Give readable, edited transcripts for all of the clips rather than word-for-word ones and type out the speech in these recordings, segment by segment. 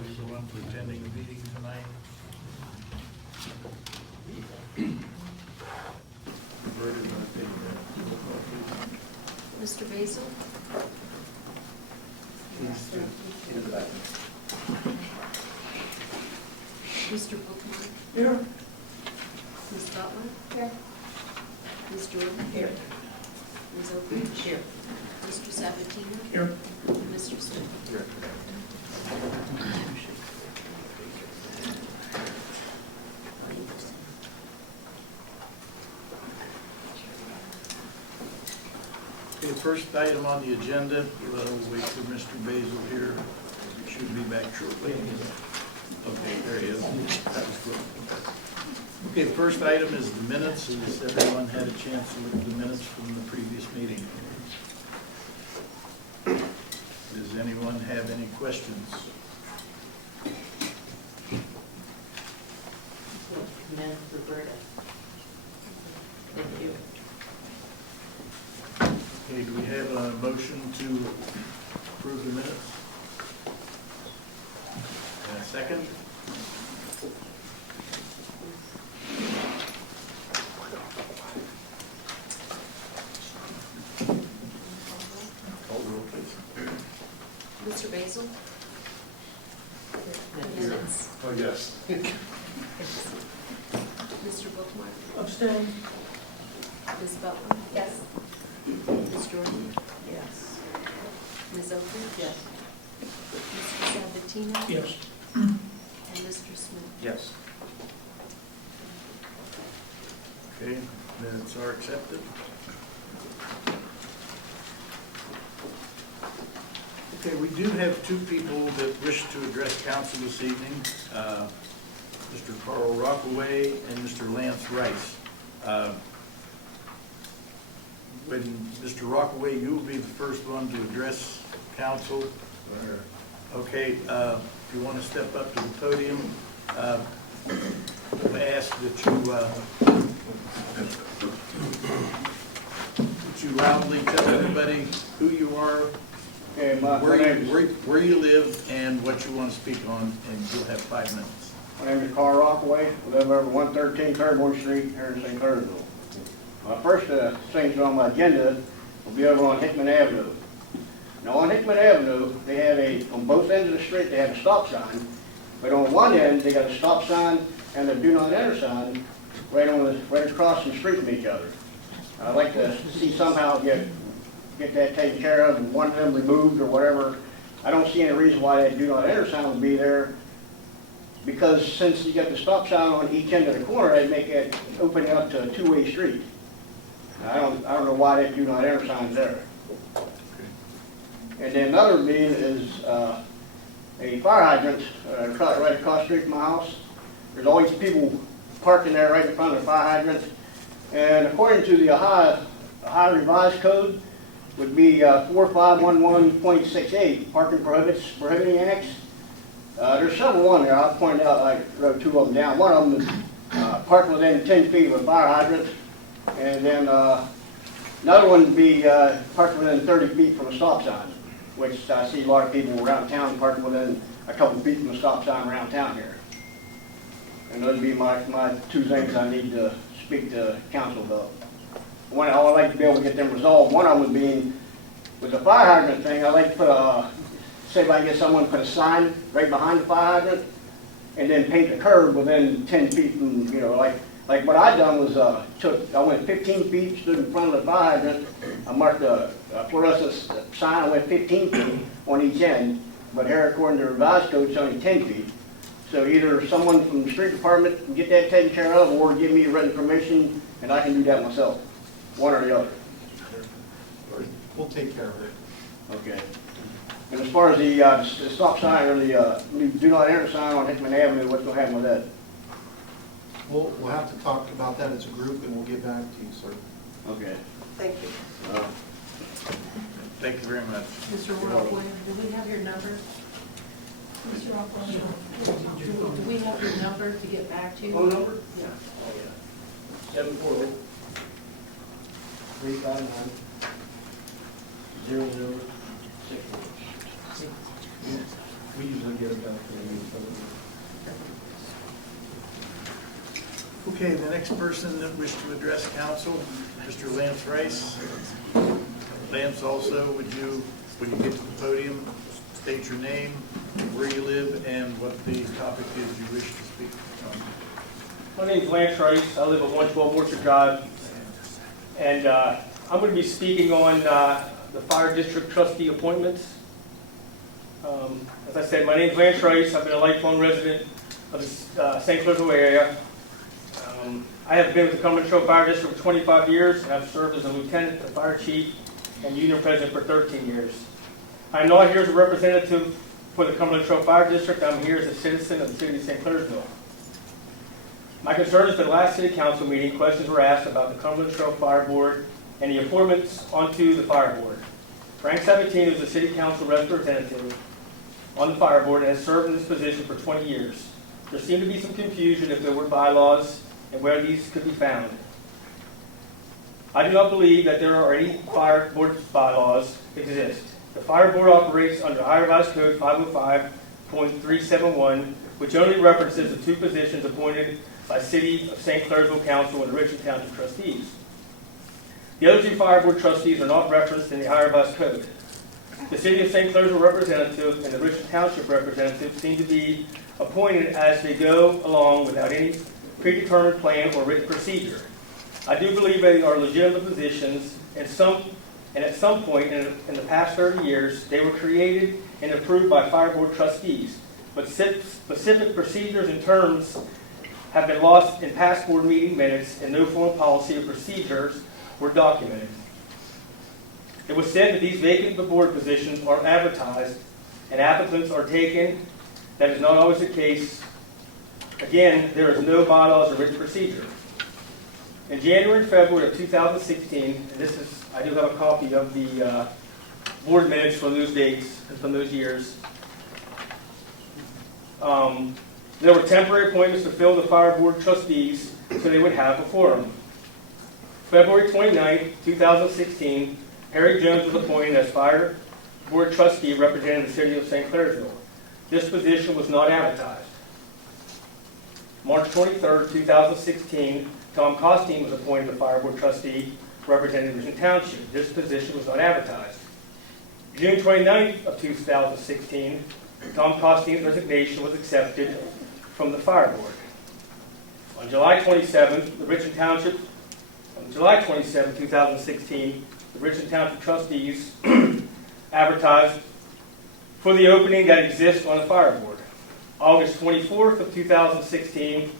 everyone for attending the meeting tonight. Roberta, you want to take that? Mr. Basil? Please, in the back. Mr. Bookman? Here. Ms. Butler? Here. Ms. Jordan? Here. Ms. Oakridge? Here. Mr. Sabatino? Here. And Mr. Smith? Here. Okay, first item on the agenda, we'll wait for Mr. Basil here. He should be back shortly. Okay, there he is. That was quick. Okay, the first item is the minutes. Has everyone had a chance to look at the minutes from the previous meeting? Does anyone have any questions? Roberta. Thank you. Okay, do we have a motion to approve the minutes? And a second? Call the roll, please. Mr. Basil? Here. Minutes. Oh, yes. Mr. Bookman? Abstain. Ms. Butler? Yes. Ms. Jordan? Yes. Ms. Oakridge? Yes. Mr. Sabatino? Yes. And Mr. Smith? Yes. Okay, minutes are accepted. Okay, we do have two people that wish to address council this evening, Mr. Carl Rockaway and Mr. Lance Rice. When Mr. Rockaway, you will be the first one to address council. Okay, if you want to step up to the podium, I ask that you loudly tell everybody who you are, Okay, where you live, and what you want to speak on, and you'll have 5 minutes. my name is Carl Rockaway. I live over 113 Third Street here in St. Clairsville. My first things on my agenda will be over on Hickman Avenue. Now on Hickman Avenue, they have on both ends of the street, they have a stop sign, but on one end, they got a stop sign and a do not enter sign right across the street from each other. I'd like to see somehow get that taken care of and one of them removed or whatever. I don't see any reason why that do not enter sign would be there, because since you got the stop sign on each end of the corner, that'd make it opening up to a two-way street. I don't know why that do not enter sign's there. And then another being is a fire hydrant right across the street from my house. There's always people parking there right in front of the fire hydrant. And according to the Ohio Revised Code, would be 4511.68, Parking Prohibiting Acts. There's several on there. I'll point out, I wrote 2 of them down. One of them is parking within 10 feet of a fire hydrant. And then another one would be parking within 30 feet from a stop sign, which I see a lot of people around town parking within a couple feet from a stop sign around town here. And those would be my 2 things I need to speak to council about. One, I would like to be able to get them resolved. One of them would be with the fire hydrant thing. I'd like to put say if I can get someone to put a sign right behind the fire hydrant and then paint the curb within 10 feet from, you know, like what I done was I went 15 feet, stood in front of the fire hydrant. I marked a fluorescent sign. I went 15 feet on each end, but here according to the revised code, it's only 10 feet. So either someone from the street department can get that taken care of, or give me written permission, and I can do that myself. One or the other. We'll take care of it. Okay. And as far as the stop sign or the do not enter sign on Hickman Avenue, what's going to happen with that? We'll have to talk about that as a group, and we'll get back to you, sir. Okay. Thank you. Thank you very much. Mr. Rockaway, do we have your number? Mr. Rockaway, do we have your number to get back to you? Phone number? Yeah. Oh, yeah. 740 359 0061. We usually get it back to you. Okay, the next person that wishes to address council, Mr. Lance Rice. Lance, also, would you, when you get to the podium, state your name, where you live, and what the topic is you wish to speak on? My name is Lance Rice. I live at 112 Orchard Drive. And I'm going to be speaking on the fire district trustee appointments. As I said, my name is Lance Rice. I've been a lifelong resident of the St. Clairsville area. I have been with the Cumberland Trail Fire District for 25 years, and I've served as a lieutenant, a fire chief, and union president for 13 years. I'm not here as a representative for the Cumberland Trail Fire District. I'm here as a citizen of the city of St. Clairsville. My concern is that the last city council meeting, questions were asked about the Cumberland Trail Fire Board and the appointments onto the fire board. Frank Sabatino is the city council representative on the fire board and has served in this position for 20 years. There seemed to be some confusion if there were bylaws and where these could be found. I do not believe that there are any fire board bylaws exist. The fire board operates under Ohio Revised Code 505.371, which only references the two positions appointed by City of St. Clairsville Council and the Richland Township trustees. The other two fire board trustees are not referenced in the Ohio Revised Code. The City of St. Clairsville representative and the Richland Township representative seem to be appointed as they go along without any predetermined plan or written procedure. I do believe they are legitimate positions, and at some point in the past 30 years, they were created and approved by fire board trustees. But specific procedures and terms have been lost in past board meeting minutes, and no formal policy or procedures were documented. It was said that these vacant board positions are advertised and applicants are taken. That is not always the case. Again, there is no bylaws or written procedure. In January and February of 2016, and I do have a copy of the board minutes from those dates and from those years. There were temporary appointments to fill the fire board trustees so they would have a quorum. February 29, 2016, Harry Jones was appointed as fire board trustee representing the city of St. Clairsville. This position was not advertised. March 23, 2016, Tom Costine was appointed the fire board trustee representing Richland Township. This position was not advertised. June 29th of 2016, Tom Costine's resignation was accepted from the fire board. On July 27, 2016, the Richland Township trustees advertised for the opening that exists on the fire board. August 24th of 2016,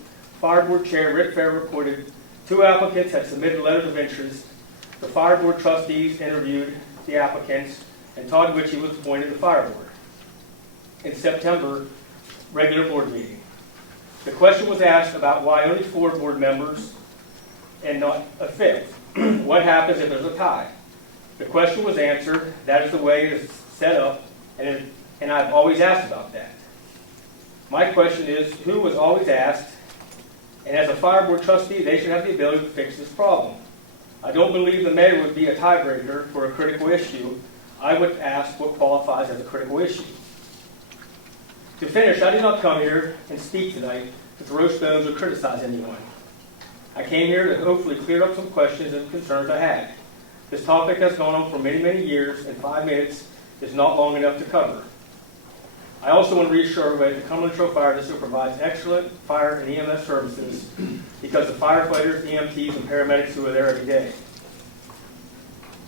fire board chair Rick Fair reported 2 applicants had submitted letters of interest. The fire board trustees interviewed the applicants, and Todd Witchey was appointed to the fire board. In September, regular board meeting. The question was asked about why only 4 board members and not a 5th. What happens if there's a tie? The question was answered. That is the way it is set up, and I've always asked about that. My question is, who was always asked? And as a fire board trustee, they should have the ability to fix this problem. I don't believe the mayor would be a tiebreaker for a critical issue. I would ask what qualifies as a critical issue. To finish, I did not come here and speak tonight to throw stones or criticize anyone. I came here to hopefully clear up some questions and concerns I had. This topic has gone on for many, many years, and 5 minutes is not long enough to cover. I also want to reassure everybody that the Cumberland Trail Fire District provides excellent fire and EMS services because of firefighters, EMTs, and paramedics who are there every day.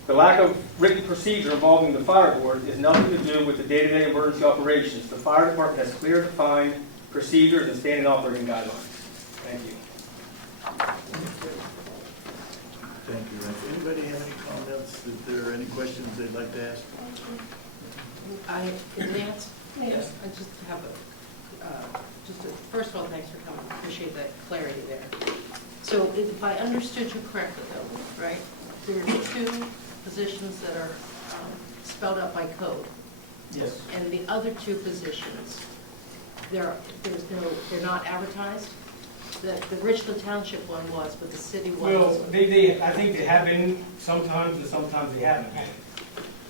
The lack of written procedure involving the fire board is nothing to do with the day-to-day emergency operations. The fire department has clear, defined procedures and standing operating guidelines. Thank you. Thank you, Rick. Anybody have any comments? If there are any questions they'd like to ask? Lance? Yes. I just have first of all, thanks for coming. Appreciate that clarity there. So if I understood you correctly though, right, there are 2 positions that are spelled out by code. Yes. And the other 2 positions, they're not advertised? The Richland Township one was, but the city one Well, wasn't. I think they have been sometimes, and sometimes they haven't.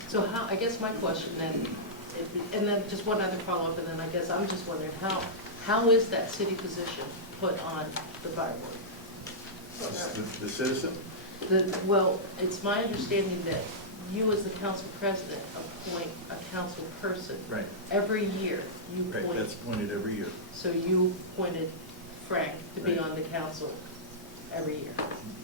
So how, I guess my question then, and then just one other follow-up, and then I guess I'm just wondering how is that city position put on the fire board? The citizen? Well, it's my understanding that you as the council president appoint a council person. Right. Every year you Right, appoint. that's appointed every year. So you appointed Frank to be Right. on the council every year.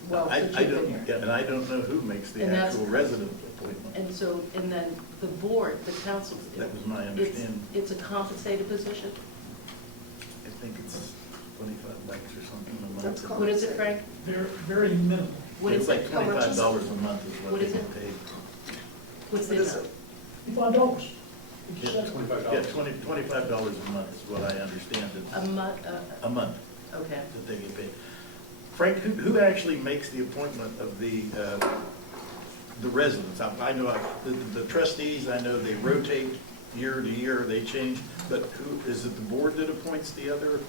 Well, I since I you've been don't, here. yeah, and I don't know who makes the And that's- actual resident appointment. And so, and then the board, the council. That was my it's- understanding. It's a compensated position? I think it's $25 or something a That's month. What is it, Frank? Very minimal. What It's is like it? How much is it? $25 a month is What what they is get it? paid. What's What the is amount? it? $25. Yeah, $25 a month is what I understand it. A month, A month okay. that they get paid. Frank, who actually makes the appointment of the residents? I know the trustees, I know they rotate year to year, they change, but who, is it the board that appoints the other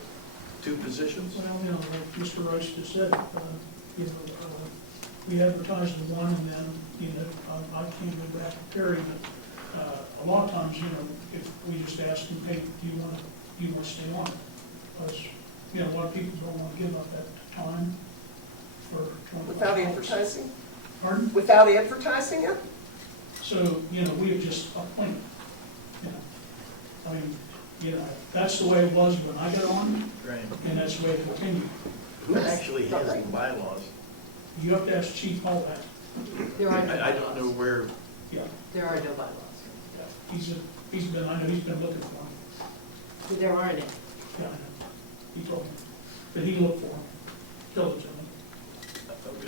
two positions? Well, like Mr. Rice just said, we advertised the one, and then, I can't go back and carry, but a lot of times, if we just ask them, hey, do you want to stay on? Because, a lot of people don't want to give up that time for 25 Without hours. advertising? Pardon? Without advertising it? So, we have just appointed, I mean, that's the way it was when I got on, Right. and that's the way it continued. Who actually has the bylaws? You have to ask Chief Hall that. There are no I don't know bylaws. where, Yeah, There are no bylaws. I know he's been looking for him. There aren't any. Yeah, I know. He told me. But he looked for him diligently.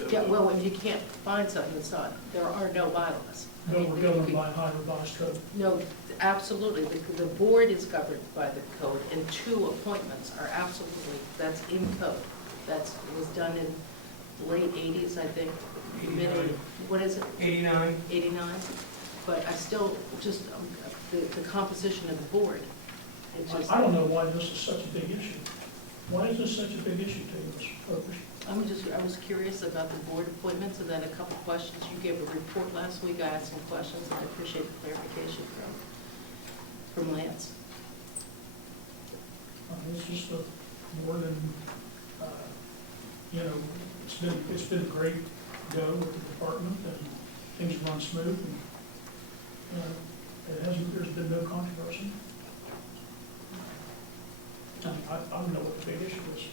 Yeah, well, if you can't find something that's not, there are no bylaws. I No, mean, we're there going could- by high revised code. No, absolutely. The board is governed by the code, and two appointments are absolutely, that's in code. That was done in the late 80s, I think. Mid-80s. What is it? 89. 89? But I still, just the composition of the board. It just, I don't know why this is such a big issue. Why is this such a big issue to us, folks? I was curious about the board appointments, and then a couple questions. You gave a report last week, I asked some questions, and I appreciate the clarification from Lance. It's just a more than, it's been a great go with the department, and things run smooth, and there's been no controversy. I mean, I don't know what the big issue is.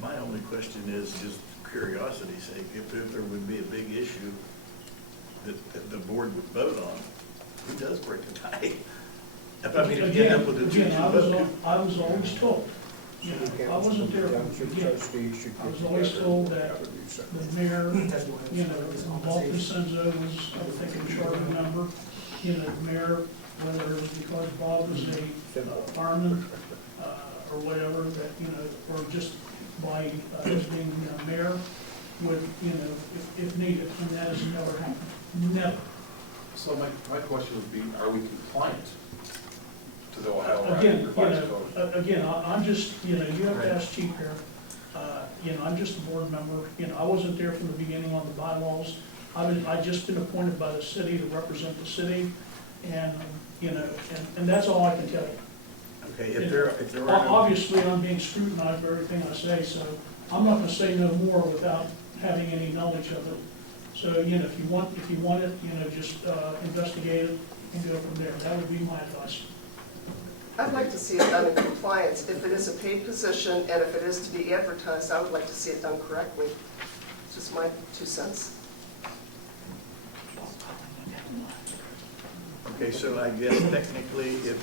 my only question is, just curiosity's sake, if there would be a big issue that the board would vote on, who does break the tie? I mean, if you end up with a two-two vote. I was always told, I wasn't there from the beginning. I was always told that the mayor, Walt Vincenzo was, I think, in charge of the number, the mayor, whether it was because Bob was a fireman, or whatever, that, or just by his being, mayor, would, if needed, and that has never happened, never. So my question would be, are we compliant to the Ohio Again, Revised Code? again, I'm just, you have to ask Chief here. I'm just a board member. I wasn't there from the beginning on the bylaws. I just been appointed by the city to represent the city, and, and that's all I can tell you. Okay, if there are no, Obviously, I'm being scrutinized for everything I say, so I'm not gonna say no more without having any knowledge of it. So, if you want it, just investigate it and go from there. That would be my advice. I'd like to see it done in compliance. If it is a paid position and if it is to be advertised, I would like to see it done correctly. It's just my 2 cents. okay, so I guess technically, if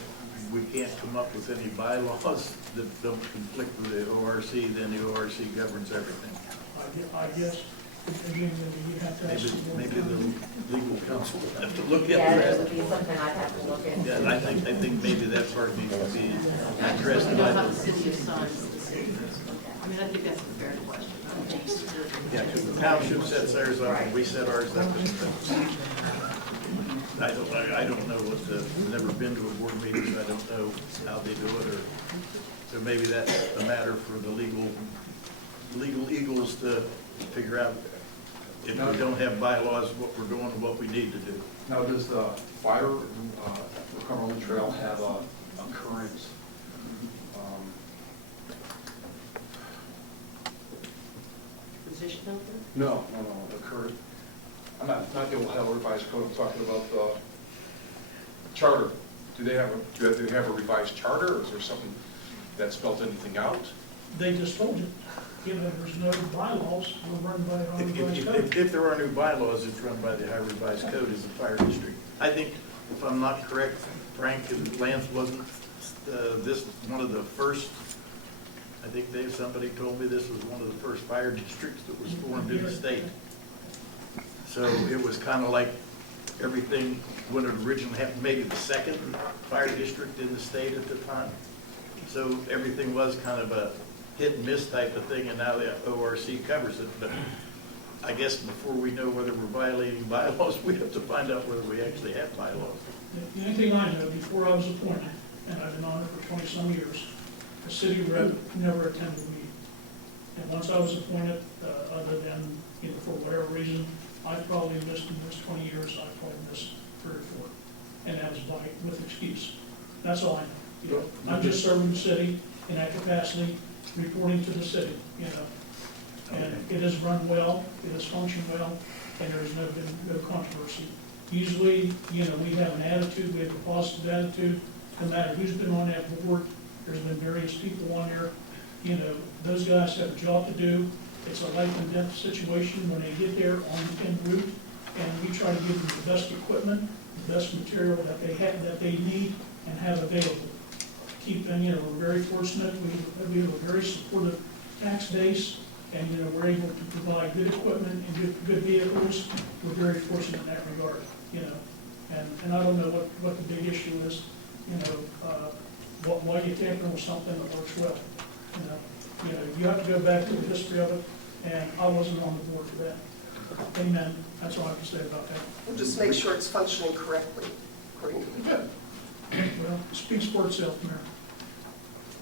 we can't come up with any bylaws that don't conflict with the ORC, then the ORC governs everything. I guess, again, you have to ask. Maybe the legal counsel will have to look Yeah, into that that. would be something I'd have to look into. Yeah, I think maybe that part needs to be addressed. I know how the city assigns the city. I mean, I think that's a fair question. I think it's- Yeah, because the township sets theirs up, and we set ours up. I don't know what I've never been to a board meeting, so I don't know how they do it, or, so maybe that's a matter for the legal eagles to figure out if we don't have bylaws, what we're doing and what we need to do. Now, does the fire, Cumberland Trail have a current position open? No, the current, I'm not the Ohio revised code, I'm talking about the charter. Do they have a revised charter, or is there something that spells anything out? They just told you, there's no bylaws, we're run by our revised code. If there are new bylaws, it's run by the Ohio Revised Code as a fire district. I think, if I'm not correct, Frank and Lance, wasn't this one of the first, I think somebody told me this was one of the first fire districts that was formed in the state. So it was kind of like everything, when it originally happened, maybe the second fire district in the state at the time. So everything was kind of a hit and miss type of thing, and now the ORC covers it. But I guess before we know whether we're violating bylaws, we have to find out whether we actually have bylaws. The only thing I know, before I was appointed, and I've been on it for 20-some years, the city rep never attended a meeting. And once I was appointed, other than, for whatever reason, I probably missed in those 20 years, I probably missed 3 or 4. And that was with excuse. That's all I know. I'm just serving the city in that capacity, reporting to the city, And it has run well, it has functioned well, and there's been no controversy. Usually, we have an attitude, we have a positive attitude, no matter who's been on that board. There's been various people on there. Those guys have a job to do. It's a life and death situation when they get there en route, and we try to give them the best equipment, the best material that they need and have available. Keep them, we're very fortunate. We have a very supportive tax base, and we're able to provide good equipment and good vehicles. We're very fortunate in that regard. And I don't know what the big issue is. Why you can't know something that works well. You have to go back to the history of it, and I wasn't on the board for that. Amen. That's all I can say about that. We'll just make sure it's functioning correctly, according to the code. Well, it speaks for itself, Mayor.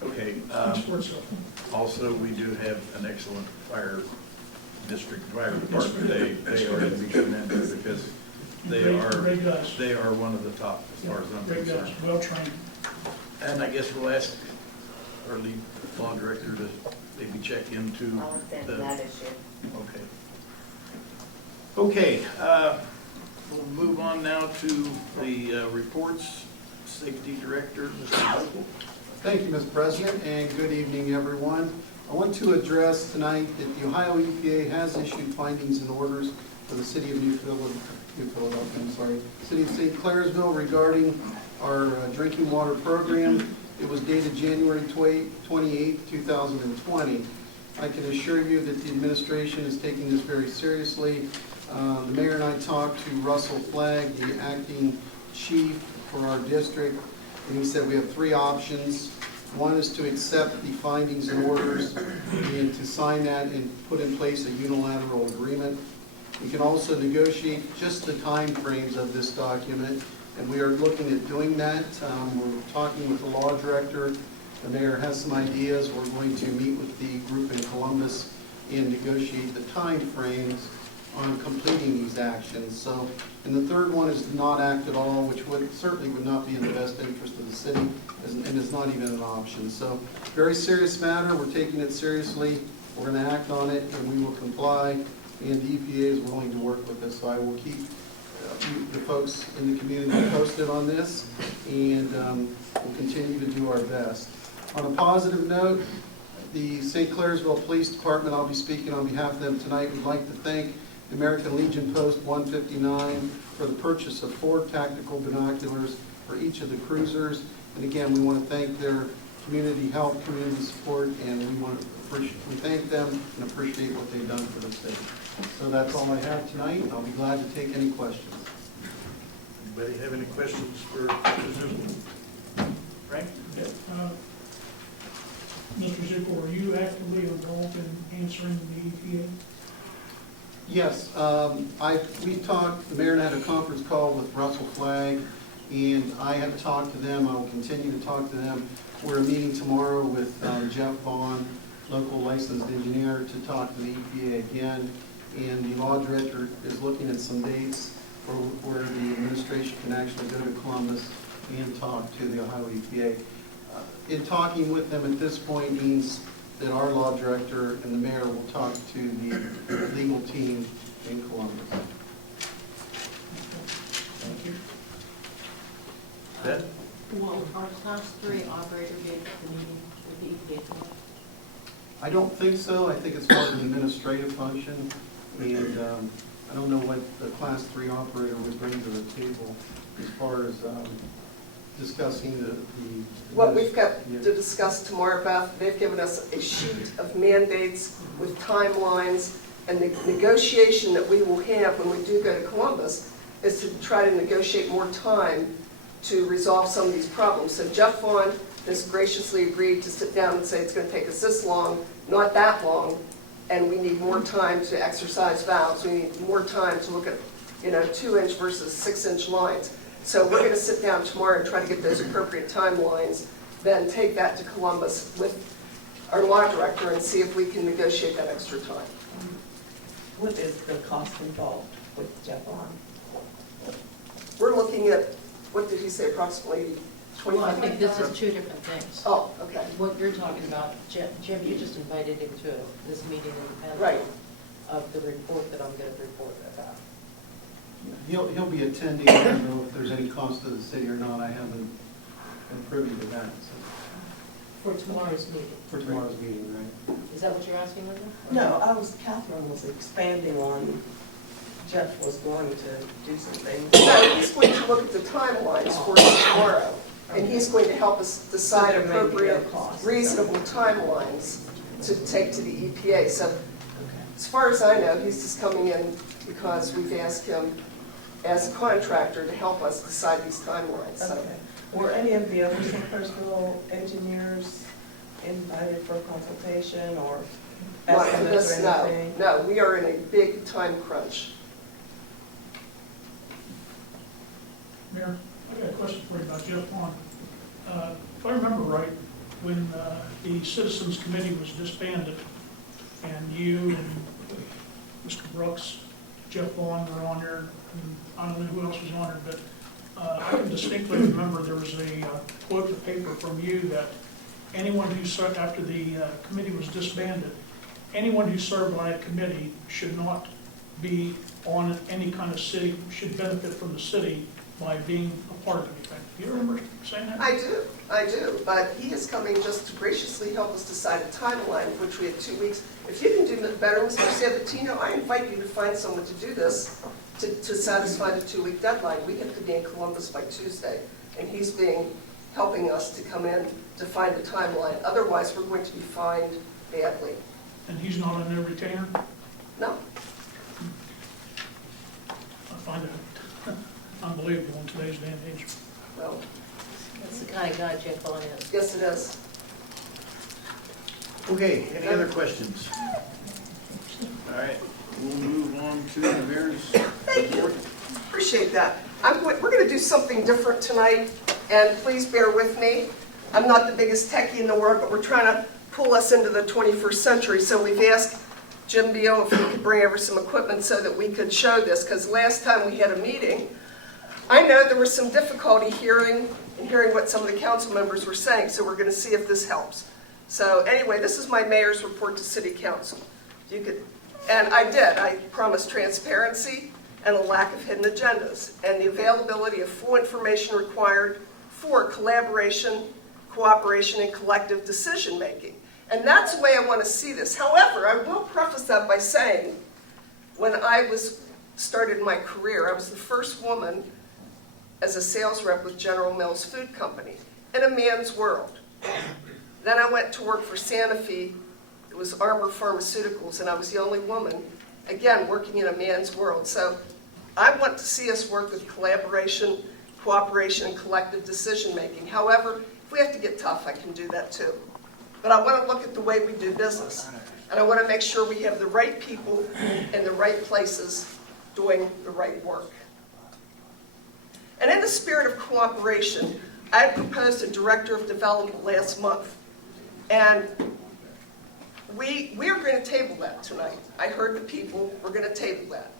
Okay. Speaks for itself. Also, we do have an excellent fire district, fire department. They are to be commended because Great guys. they are one of the top as far as I'm Great guys, concerned. well trained. And I guess we'll ask our lead law director to maybe check into I'll attend to that issue. Okay. Okay, we'll move on now to the reports. Safety Director, Mr. Michael. Thank you, Mr. President, and good evening, everyone. I want to address tonight that the Ohio EPA has issued findings and orders for the City of New Philadelphia, City of St. Clairsville regarding our drinking water program. It was dated January 28, 2020. I can assure you that the administration is taking this very seriously. The mayor and I talked to Russell Flagg, the acting chief for our district, and he said we have 3 options. One is to accept the findings and orders and to sign that and put in place a unilateral agreement. We can also negotiate just the time frames of this document, and we are looking at doing that. We're talking with the law director. The mayor has some ideas. We're going to meet with the group in Columbus and negotiate the time frames on completing these actions. So, and the third one is to not act at all, which certainly would not be in the best interest of the city, and is not even an option. So, very serious matter. We're taking it seriously. We're going to act on it, and we will comply. And the EPA is willing to work with us. So I will keep the folks in the community posted on this, and we'll continue to do our best. On a positive note, the St. Clairsville Police Department, I'll be speaking on behalf of them tonight. We'd like to thank the American Legion Post 159 for the purchase of 4 tactical binoculars for each of the cruisers. And again, we want to thank their community help, community support, and we thank them and appreciate what they've done for the city. So that's all I have tonight, and I'll be glad to take any questions. Anybody have any questions for Mr. Zuckel? Frank? Mr. Zuckel, are you actively involved in answering the EPA? Yes, we talked, the mayor and I had a conference call with Russell Flagg, and I have talked to them. I will continue to talk to them. We're meeting tomorrow with Jeff Vaughn, local licensed engineer, to talk to the EPA again. And the law director is looking at some dates for where the administration can actually go to Columbus and talk to the Ohio EPA. In talking with them at this point means that our law director and the mayor will talk to the legal team in Columbus. Thank you. Ben? Will our class 3 operator be at the meeting with the EPA? I don't think so. I think it's more of an administrative function, and I don't know what the Class 3 operator would bring to the table as far as discussing the... What we've got Yeah. to discuss tomorrow, Beth, they've given us a sheet of mandates with timelines, and the negotiation that we will have when we do go to Columbus is to try to negotiate more time to resolve some of these problems. So Jeff Vaughn has graciously agreed to sit down and say it's going to take us this long, not that long, and we need more time to exercise valves. We need more time to look at, 2-inch versus 6-inch lines. So we're going to sit down tomorrow and try to get those appropriate timelines, then take that to Columbus with our law director and see if we can negotiate that extra time. What is the cost involved with Jeff on? We're looking at, what did he say, approximately Well, I 25? think this is two different things. Oh, okay. What you're talking about, Jim, you just invited him to this meeting independently Right. of the report that I'm going to report about. He'll be attending. I don't know if there's any cost to the city or not. I haven't been privy to that, so, For tomorrow's meeting. for tomorrow's meeting, right? Is that what you're asking, Linda? No, Catherine was expanding on, Jeff was going to do some things. So he's going to look at the timelines for tomorrow, and he's going to help us decide So there may be no appropriate, cost. reasonable timelines to take to the EPA. So as far as I know, he's just coming in because we've asked him as a contractor to help us decide these timelines. So Okay. Were any of the other Clairsville engineers invited for consultation or not for estimates this, or no. anything? No, we are in a big time crunch. Mayor, I got a question for you about Jeff Vaughn. If I remember right, when the Citizens Committee was disbanded, and you and Mr. Brooks, Jeff Vaughn were on there, and I don't know who else was on there, but I can distinctly remember there was a quote in the paper from you that anyone who served, after the committee was disbanded, anyone who served on that committee should not be on any kind of city, should benefit from the city by being a part of anything. Do you remember saying that? I do, but he is coming just to graciously help us decide a timeline, of which we have 2 weeks. If you can do better, Mr. Sabatino, I invite you to find someone to do this, to satisfy the 2-week deadline. We have to be in Columbus by Tuesday, and he's helping us to come in to find a timeline. Otherwise, we're going to be fined badly. And he's not on their retainer? No, I find it unbelievable in today's day and age. well, That's the kind of guy Jeff Vaughn is. yes it is. Okay, any other questions? All right, we'll move on to the mayor's Thank you. report. Appreciate that. We're going to do something different tonight, and please bear with me. I'm not the biggest techie in the world, but we're trying to pull us into the 21st century. So we've asked Jim Beal if he could bring over some equipment so that we could show this, because last time we had a meeting, I know there was some difficulty hearing what some of the council members were saying, so we're going to see if this helps. So anyway, this is my mayor's report to City Council. And I promised transparency and a lack of hidden agendas, and the availability of full information required for collaboration, cooperation, and collective decision-making. And that's the way I want to see this. However, I will preface that by saying, when I started my career, I was the first woman as a sales rep with General Mills Food Company in a man's world. Then I went to work for Sanofi. It was Armor Pharmaceuticals, and I was the only woman, again, working in a man's world. So I want to see us work with collaboration, cooperation, and collective decision-making. However, if we have to get tough, I can do that too. But I want to look at the way we do business, and I want to make sure we have the right people in the right places doing the right work. And in the spirit of cooperation, I proposed a director of development last month. And we are going to table that tonight. I heard the people, we're going to table that.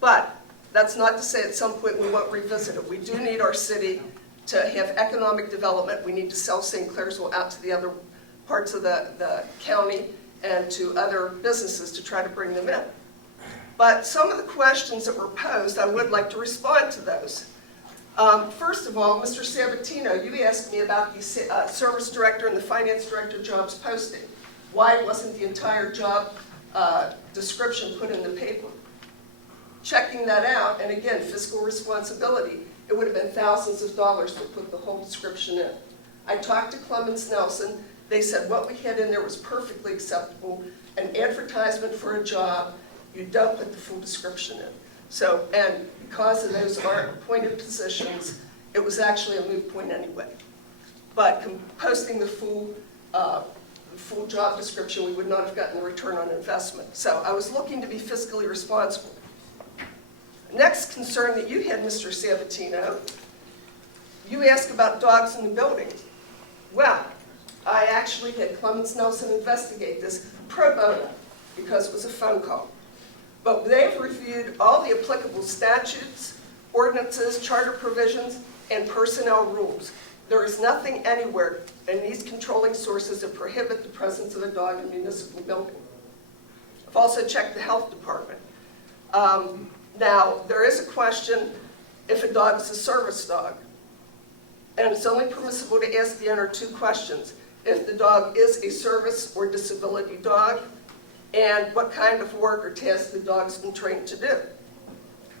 But that's not to say at some point we won't revisit it. We do need our city to have economic development. We need to sell St. Clairsville out to the other parts of the county and to other businesses to try to bring them in. But some of the questions that were posed, I would like to respond to those. First of all, Mr. Sabatino, you asked me about the service director and the finance director jobs posting. Why wasn't the entire job description put in the paper? Checking that out, and again, fiscal responsibility, it would have been thousands of dollars to put the whole description in. I talked to Clemens Nelson. They said what we had in there was perfectly acceptable. An advertisement for a job, you don't put the full description in. So, and because of those aren't appointed positions, it was actually a moot point anyway. But posting the full job description, we would not have gotten the return on investment. So I was looking to be fiscally responsible. Next concern that you had, Mr. Sabatino, you asked about dogs in the building. Well, I actually had Clemens Nelson investigate this pro bono because it was a phone call. But they've reviewed all the applicable statutes, ordinances, charter provisions, and personnel rules. There is nothing anywhere in these controlling sources that prohibit the presence of a dog in a municipal building. I've also checked the health department. Now, there is a question if a dog is a service dog. And it's only permissible to ask the owner 2 questions. If the dog is a service or disability dog, and what kind of work or task the dog's been trained to do.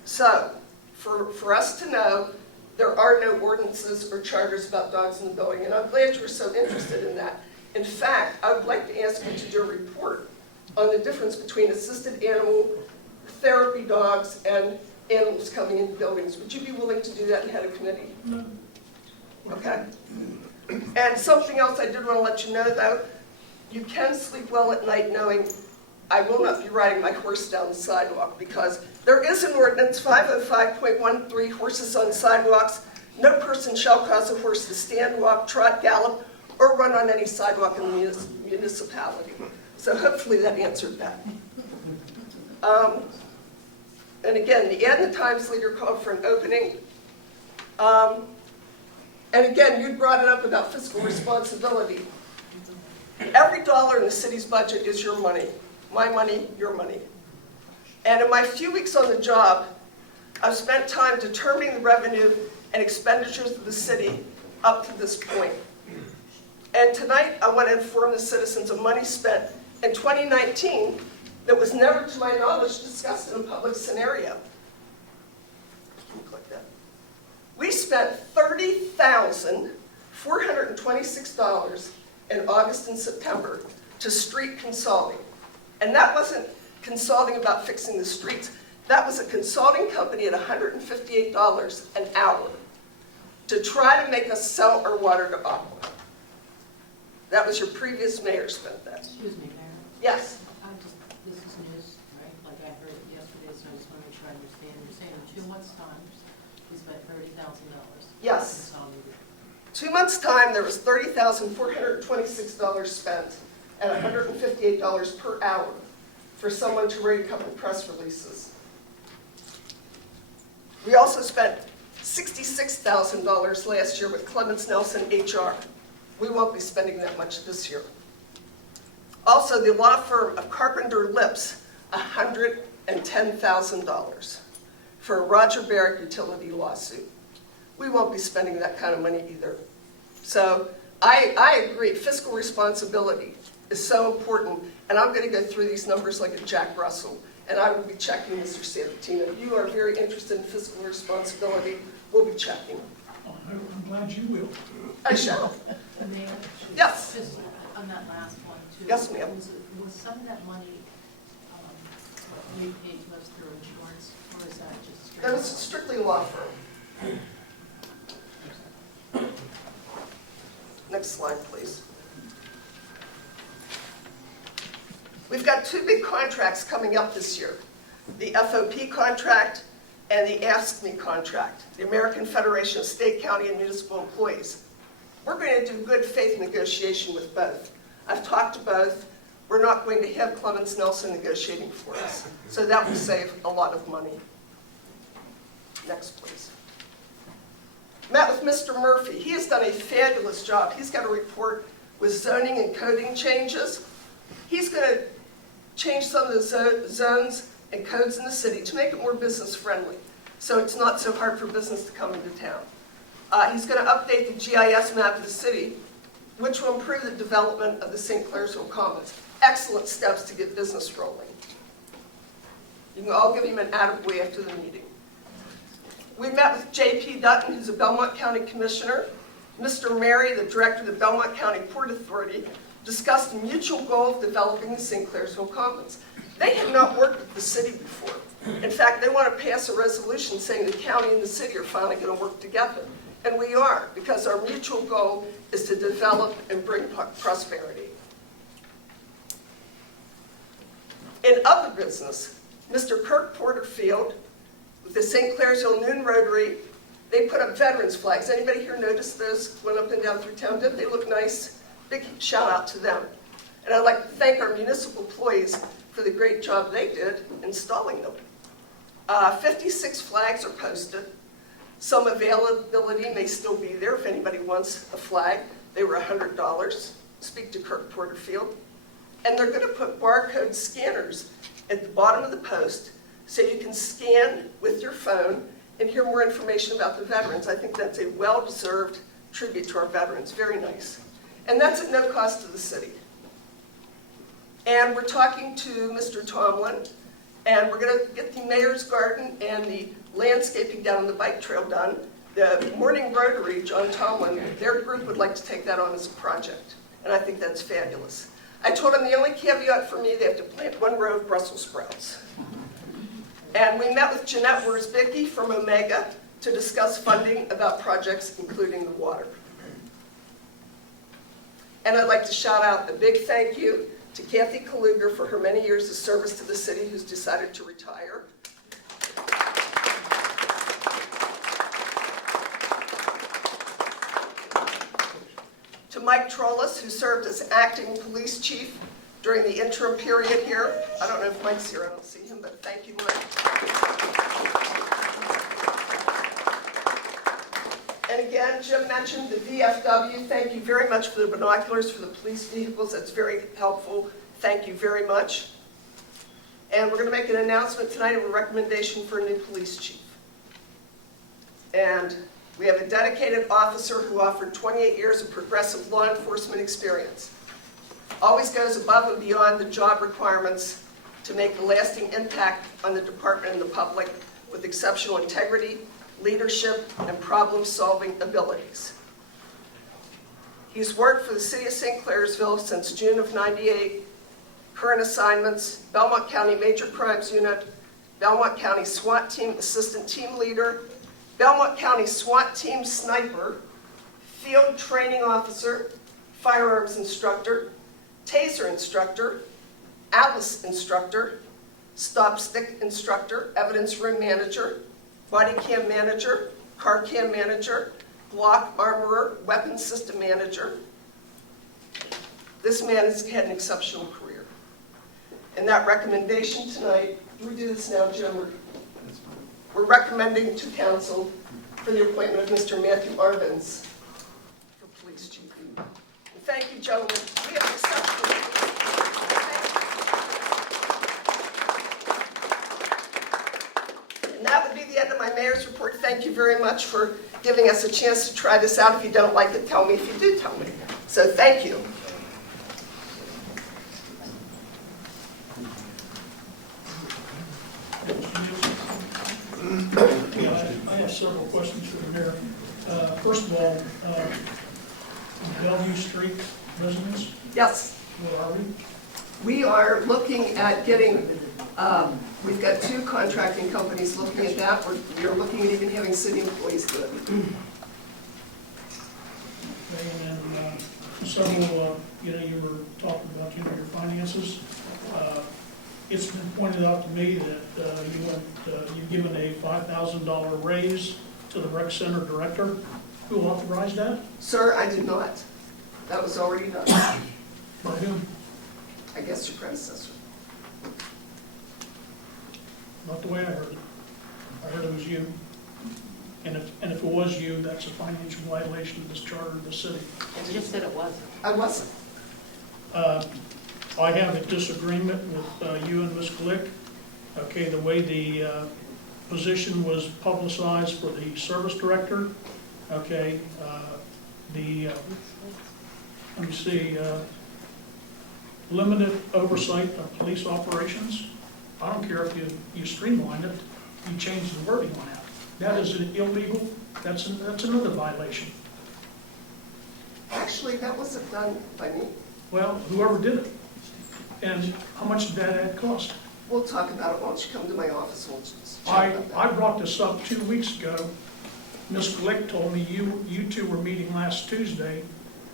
So, for us to know, there are no ordinances or charters about dogs in the building, and I'm glad you're so interested in that. In fact, I would like to ask you to do a report on the difference between assisted animal therapy dogs and animals coming into buildings. Would you be willing to do that and head a committee? No. Okay. And something else I did want to let you know, though, you can sleep well at night knowing I will not be riding my horse down the sidewalk, because there is an ordinance, 505.13, horses on sidewalks. No person shall cause a horse to stand, walk, trot, gallop, or run on any sidewalk in the municipality. So hopefully that answered that. And again, the ad and the Times leader called for an opening. And again, you brought it up about fiscal responsibility. Every dollar in the city's budget is your money. My money, your money. And in my few weeks on the job, I've spent time determining the revenue and expenditures of the city up to this point. And tonight, I want to inform the citizens of money spent in 2019 that was never, to my knowledge, discussed in a public scenario. Can you click that? We spent $30,426 in August and September to street consulting. And that wasn't consulting about fixing the streets. That was a consulting company at $158 an hour to try to make us sell our water to Aqua. That was your previous mayor spent that. Excuse me, Mayor. Yes. This is news, right? Like I heard it yesterday, so I just want to make sure I understand. You're saying in 2 months' time, we spent $30,000. Yes. 2 months' time, there was $30,426 spent at $158 per hour for someone to write a couple of press releases. We also spent $66,000 last year with Clemens Nelson HR. We won't be spending that much this year. Also, the law firm of Carpenter Lips, $110,000 for a Roger Barrett utility lawsuit. We won't be spending that kind of money either. So I agree, fiscal responsibility is so important, and I'm going to go through these numbers like a Jack Russell, and I will be checking, Mr. Sabatino. If you are very interested in fiscal responsibility, we'll be checking. Oh, I'm glad you will. I shall. Mayor? Yes. Just on that last one, too. Yes, ma'am. Was some of that money repaid to us through insurance, or is that just straight? That was strictly law firm. Next slide, please. We've got 2 big contracts coming up this year. The FOP contract and the Ask Me contract, the American Federation of State, County, and Municipal Employees. We're going to do good faith negotiation with both. I've talked to both. We're not going to have Clemens Nelson negotiating for us. So that will save a lot of money. Next, please. Met with Mr. Murphy. He has done a fabulous job. He's got a report with zoning and coding changes. He's going to change some of the zones and codes in the city to make it more business friendly, so it's not so hard for business to come into town. He's going to update the GIS map of the city, which will improve the development of the St. Clairsville Commons. Excellent steps to get business rolling. You can all give him an attaboy after the meeting. We met with J.P. Dutton, who's a Belmont County Commissioner. Mr. Mary, the Director of the Belmont County Port Authority, discussed the mutual goal of developing the St. Clairsville Commons. They had not worked with the city before. In fact, they want to pass a resolution saying the county and the city are finally going to work together. And we are, because our mutual goal is to develop and bring prosperity. In other business, Mr. Kirk Porterfield, with the St. Clairsville Noon Rotary, they put up veterans flags. Anybody here notice those went up and down through town? Didn't they look nice? Big shout out to them. And I'd like to thank our municipal employees for the great job they did installing them. 56 flags are posted. Some availability may still be there if anybody wants a flag. They were $100. Speak to Kirk Porterfield. And they're going to put barcode scanners at the bottom of the post so you can scan with your phone and hear more information about the veterans. I think that's a well-deserved tribute to our veterans. Very nice. And that's at no cost to the city. And we're talking to Mr. Tomlin, and we're going to get the mayor's garden and the landscaping down on the bike trail done. The Morning Rotary, John Tomlin, their group would like to take that on as a project. And I think that's fabulous. I told them the only caveat for me, they have to plant 1 row of Brussels sprouts. And we met with Jeanette Wurzbicki from Omega to discuss funding about projects including the water. And I'd like to shout out a big thank you to Kathy Kaluger for her many years of service to the city, who's decided to retire. To Mike Trollis, who served as acting police chief during the interim period here. I don't know if Mike's here, I don't see him, but thank you, Mike. And again, Jim mentioned the VFW. Thank you very much for the binoculars for the police vehicles. That's very helpful. Thank you very much. And we're going to make an announcement tonight of a recommendation for a new police chief. And we have a dedicated officer who offered 28 years of progressive law enforcement experience. Always goes above and beyond the job requirements to make a lasting impact on the department and the public with exceptional integrity, leadership, and problem-solving abilities. He's worked for the city of St. Clairsville since June of '98. Current assignments: Belmont County Major Crimes Unit, Belmont County SWAT Team Assistant Team Leader, Belmont County SWAT Team Sniper, Field Training Officer, Firearms Instructor, Taser Instructor, Atlas Instructor, Stop Stick Instructor, Evidence Room Manager, Body Cam Manager, Car Cam Manager, Glock Armorer, Weapons System Manager. This man has had an exceptional career. And that recommendation tonight, do we do this now, Jim? We're recommending to council for the appointment of Mr. Matthew Arbenz for police chief. Thank you, gentlemen. We have exceptional. And that would be the end of my mayor's report. Thank you very much for giving us a chance to try this out. If you don't like it, tell me. If you do, tell me. So thank you. I have several questions for the mayor. First of all, Bellevue Street residents, Yes. where are we? We are looking at getting, we've got 2 contracting companies looking at that. We're looking at even having city employees do it. Okay, and then several, you were talking about, your finances. It's been pointed out to me that you've given a $5,000 raise to the rec center director. Who authorized that? Sir, I did not. That was already done. By whom? I guess your predecessor. Not the way I heard it. I heard it was you. And if it was you, that's a financial violation of this charter of the city. It's just that it wasn't. I wasn't. I have a disagreement with you and Ms. Glick. Okay, the way the position was publicized for the service director, okay, let me see, limited oversight of police operations. I don't care if you streamline it, you change the wording on that. That is illegal, that's another violation. Actually, that wasn't done by me. Well, whoever did it. And how much did that ad cost? We'll talk about it. Why don't you come to my office? We'll just chat I about that. brought this up 2 weeks ago. Ms. Glick told me you two were meeting last Tuesday.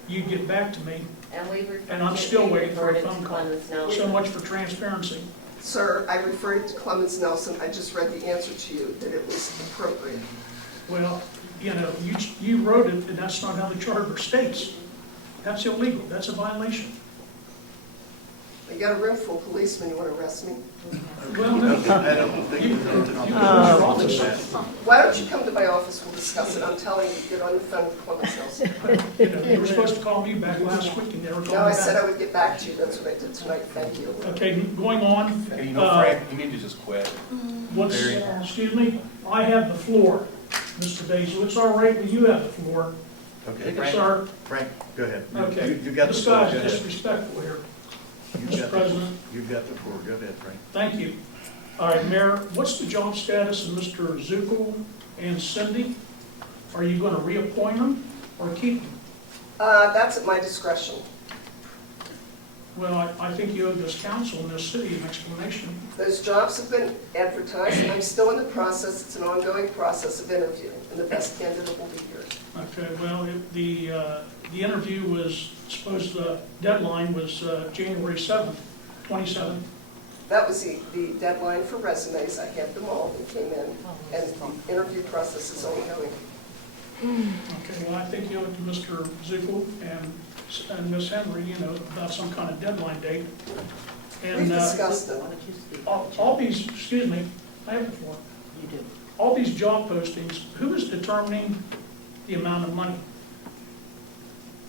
You'd get back to me, And we referred and I'm to- still we waiting for a referred it phone to call. Clemens Nelson. So much for transparency. Sir, I referred to Clemens Nelson. I just read the answer to you, that it was appropriate. Well, you know, you wrote it, and that's not how the charter states. That's illegal, that's a violation. You got a room full of policemen, you want to arrest me? Well, no. I don't think You- we're going to you- accomplish you- that. Why don't you come to my office, we'll discuss it. I'm telling you, get on the phone with Clemens Nelson. You know, you were supposed to call me back last week, and never called me No, I said I back. would get back to you. That's what I did tonight. Thank you. Okay, going on. Hey, you know, Frank, you need to just quit. What's, Barry. excuse me, I have the floor, Mr. Basil. It's all right when you have the floor. Okay, Sir, Frank, go ahead. okay. You got the This floor, guy's go ahead. disrespectful here. You Mr. got the- President. You got the floor, go ahead, Frank. Thank you. All right, Mayor, what's the job status of Mr. Zukel and Cindy? Are you going to reappoint them or keep them? That's at my discretion. Well, I think you owe this council and this city an explanation. Those jobs have been advertised, and I'm still in the process. It's an ongoing process of interviewing, and the best candidate will be here. Okay, well, the interview was supposed, the deadline was January 7th, 27th. That was the deadline for resumes. I had them all that came in, and the interview process is ongoing. Okay, well, I think you owe it to Mr. Zukel and Ms. Henry, you know, about some kind of deadline date. We've And discussed it. Why don't you speak? all these, excuse me, I have the floor. You do. All these job postings, who is determining the amount of money?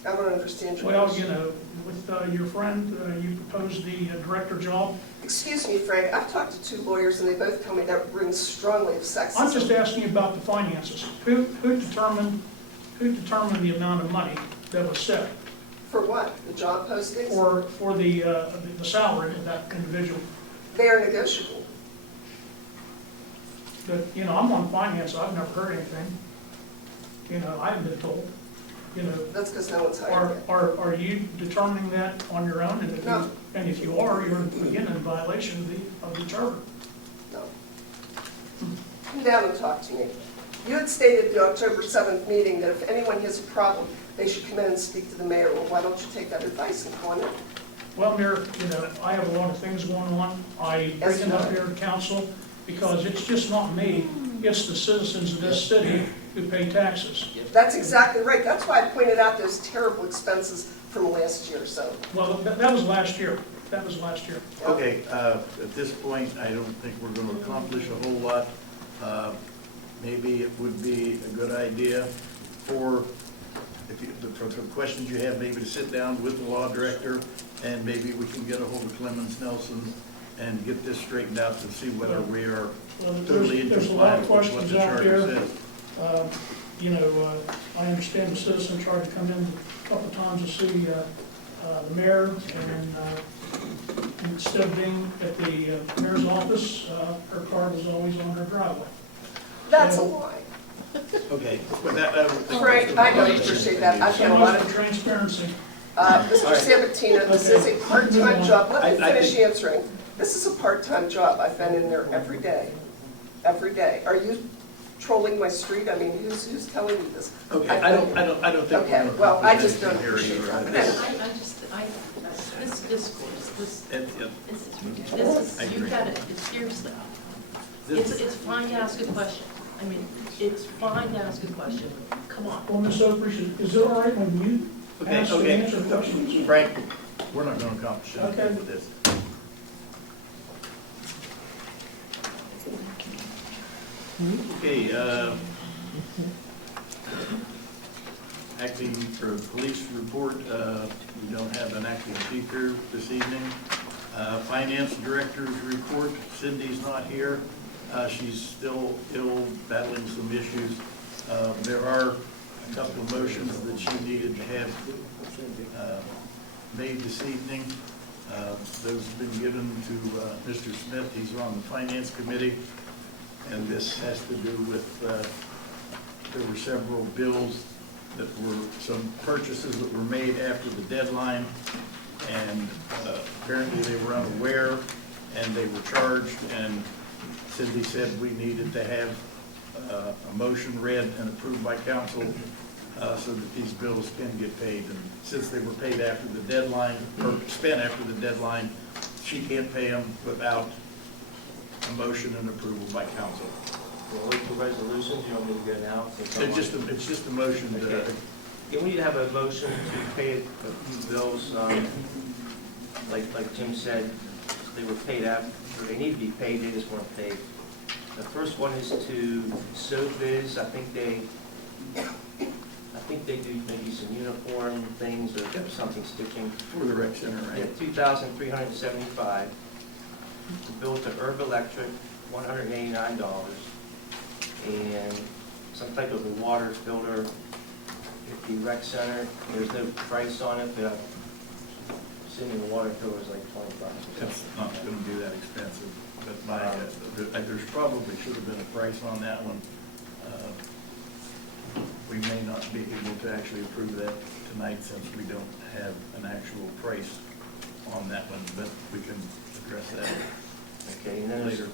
I don't understand your Well, question. you know, with your friend, you proposed the director job. Excuse me, Frank, I've talked to 2 lawyers, and they both tell me that rings strongly of sexism. I'm just asking you about the finances. Who determined the amount of money that was set For what? The job postings? for the salary of that individual? They are negotiable. But, you know, I'm on finance, I've never heard anything. You know, I haven't been told, you know. That's because no one's hired yet. Are you determining that on your own? And No. if you are, you're again in violation of the charter. No. Come down and talk to me. You had stated at the October 7th meeting that if anyone has a problem, they should come in and speak to the mayor. Well, why don't you take that advice and come on in? Well, Mayor, you know, I have a lot of things going on. I bring it up here to council because it's just not me. It's the citizens of this city who pay taxes. That's exactly right. That's why I pointed out those terrible expenses from last year, so. Well, that was last year. That was last year. Okay, at this point, I don't think we're going to accomplish a whole lot. Maybe it would be a good idea for the questions you have, maybe to sit down with the law director, and maybe we can get a hold of Clemens Nelson and get this straightened out to see whether we are Well, totally in there's a lot compliance of with what questions the out charter there. says. You know, I understand the citizen tried to come in a couple times to see the mayor, and instead of being at the mayor's office, her car was always on her driveway. That's a lie. Okay, but that. Frank, I know you appreciate that. I've had So a lot much of, for transparency. Mr. Sabatino, this is a part-time job. Let me I finish think- answering. This is a part-time job. I've been in there every day. Every day. Are you trolling my street? I mean, who's telling you this? Okay, I don't think we're Okay, going to well, I accomplish just don't anything here appreciate either. that. But anyway. This discourse, this It- is ridiculous. I You agree. gotta, seriously, This- it's fine to ask a question. I mean, it's fine to ask a question. Come on. Well, Ms. Oakridge, is it all right when you ask and answer questions? Frank, we're not going to accomplish Okay. anything with this. Okay, Acting for police report, we don't have an acting speaker this evening. Finance director's report, Cindy's not here. She's still ill, battling some issues. There are a couple of motions that she needed to have made this evening. Those have been given to Mr. Smith. He's on the finance committee. And this has to do with, there were several bills that were, some purchases that were made after the deadline. And apparently they were unaware and they were charged. And Cindy said we needed to have a motion read and approved by council so that these bills can get paid. And since they were paid after the deadline, or spent after the deadline, she can't pay them without a motion and approval by council. We'll wait for resolutions, you don't need to go now? It's just a motion to, Okay. Yeah, we need to have a motion to pay a few bills, like Jim said, they were paid after, they need to be paid, they just weren't paid. The first one is to SoViz. I think they do maybe some uniform things or something stitching. for the rec center, Yeah, right? $2,375. The bill to Herb Electric, $189. And some type of a water filter at the rec center. There's no price on it, but assuming the water filter is like $25. It's not going to be that expensive, but there's probably should have been a price on that one. We may not be able to actually approve that tonight since we don't have an actual price on that one, but we can address that Okay, and then later.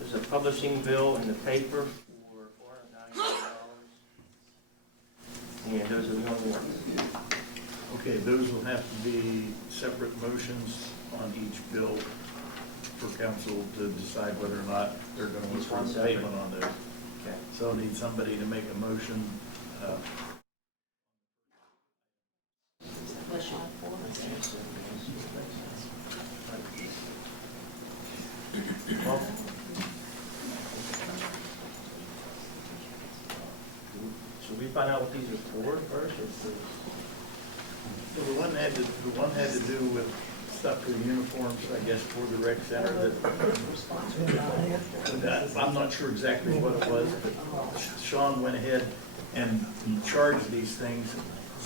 there's a publishing bill in the paper for $499. And those are the only ones. Okay, those will have to be separate motions on each bill for council to decide whether or not they're going to Each one approve separate. payment on those. Okay. So I need somebody to make a motion. Bless you. Well, should we find out what these are for first, or for? The one had to do with stuff for the uniforms, I guess, for the rec center. I'm not sure exactly what it was, but Sean went ahead and he charged these things,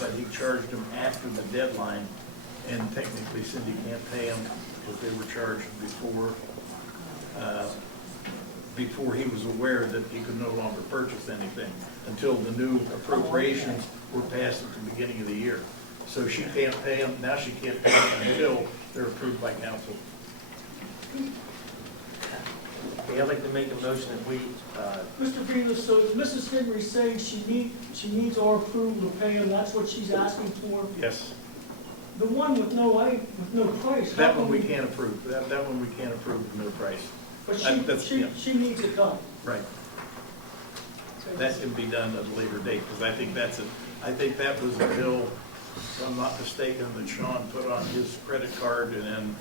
but he charged them after the deadline. And technically Cindy can't pay them because they were charged before he was aware that he could no longer purchase anything until the new appropriations were passed at the beginning of the year. So she can't pay them, now she can't pay them until they're approved by council. Okay, I'd like to make a motion that we, Mr. Venus, so is Mrs. Henry saying she needs our approval to pay him, that's what she's asking for? Yes, The one with no price. how that can one we can't approve, that one we can't approve with no price. But that's- she needs it done. Right. That can be done at a later date, because I think that was a bill, if I'm not mistaken, that Sean put on his credit card, and then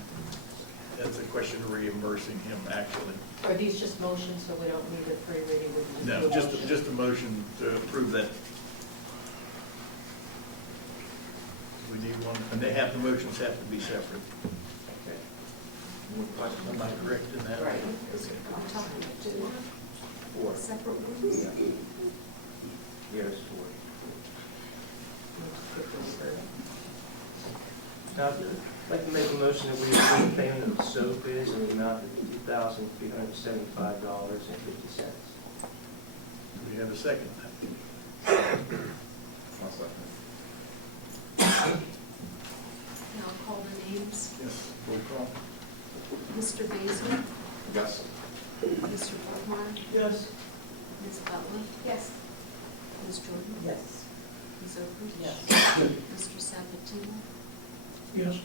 that's a question of reimbursing him, actually. Are these just motions, so we don't need a pre-reading? No, just a motion to approve that. We need one, and the motions have to be separate. okay. Any questions? Am I correct in that? Right. I'm talking to Four. separate ones. Yeah, there's four. Now, I'd like to make a motion that we approve payment of SoFiz in the amount of $2,375.50. Do we have a second? Now I'll call the names. Yes, roll call. Mr. Basil, Yes. Mr. Fortmire, Yes. Ms. Butler. Yes. Ms. Jordan. Yes. Ms. Oakley. Yes. Mr. Sabatino Yes.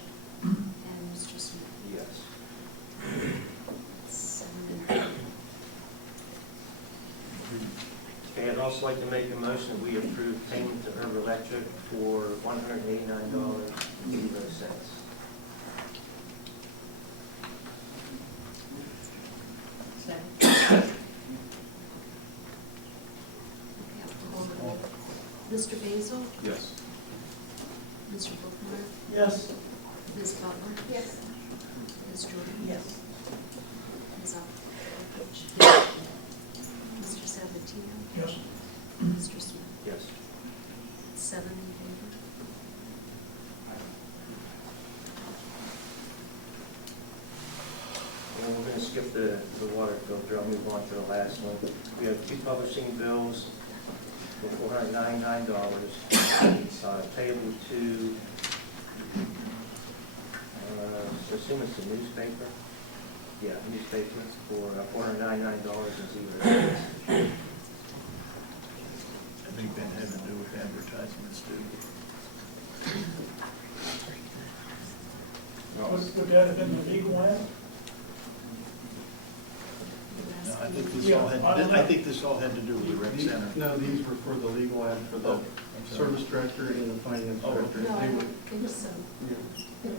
and Mr. Smith. Yes. 7 and 3. Okay, I'd also like to make a motion that we approve payment to Herb Electric for $189.00. Mr. Basil? Yes. Mr. Bookmeyer? Yes. Ms. Butler? Yes. Ms. Jordan? Yes. Ms. Alves? Mr. Sabatino? Yes. Mr. Smith? Yes. 7 in favor. And we're going to skip the water filter. I'll move on to the last one. We have 2 publishing bills for $499, payable to, I assume it's a newspaper? Yeah, newspaper for $499 and 0 I think that had to do with advertisements too. Would that have been the legal ad? No, I think this all had to do with the rec center. No, these were for the legal ad for the Oh, I'm sorry. service director and the finance Oh, director. No, I They don't were- think so. yeah, They were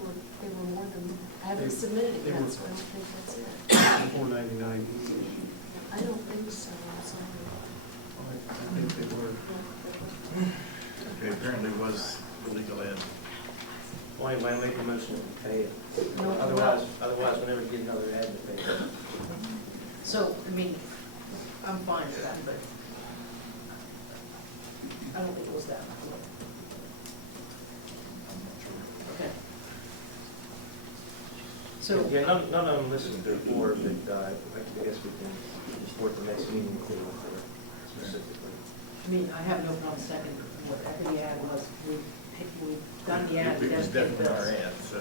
more than, I haven't They- submitted it they yet, were- so I don't think that's it. $499 each. I don't think so, I'm sorry. I think they were. Okay, apparently it was illegal ad. Well, anyway, I make a motion that we pay it. No, Otherwise, we'll never get another ad to pay it. So, I mean, I'm fine with that, but I don't think it was that. Okay. So, Yeah, none of them listed before, but I guess we can support the next meeting if they want to specifically. I mean, I have no problem seconding whatever the ad was. We've done the ad. It was that's definitely our ad, so.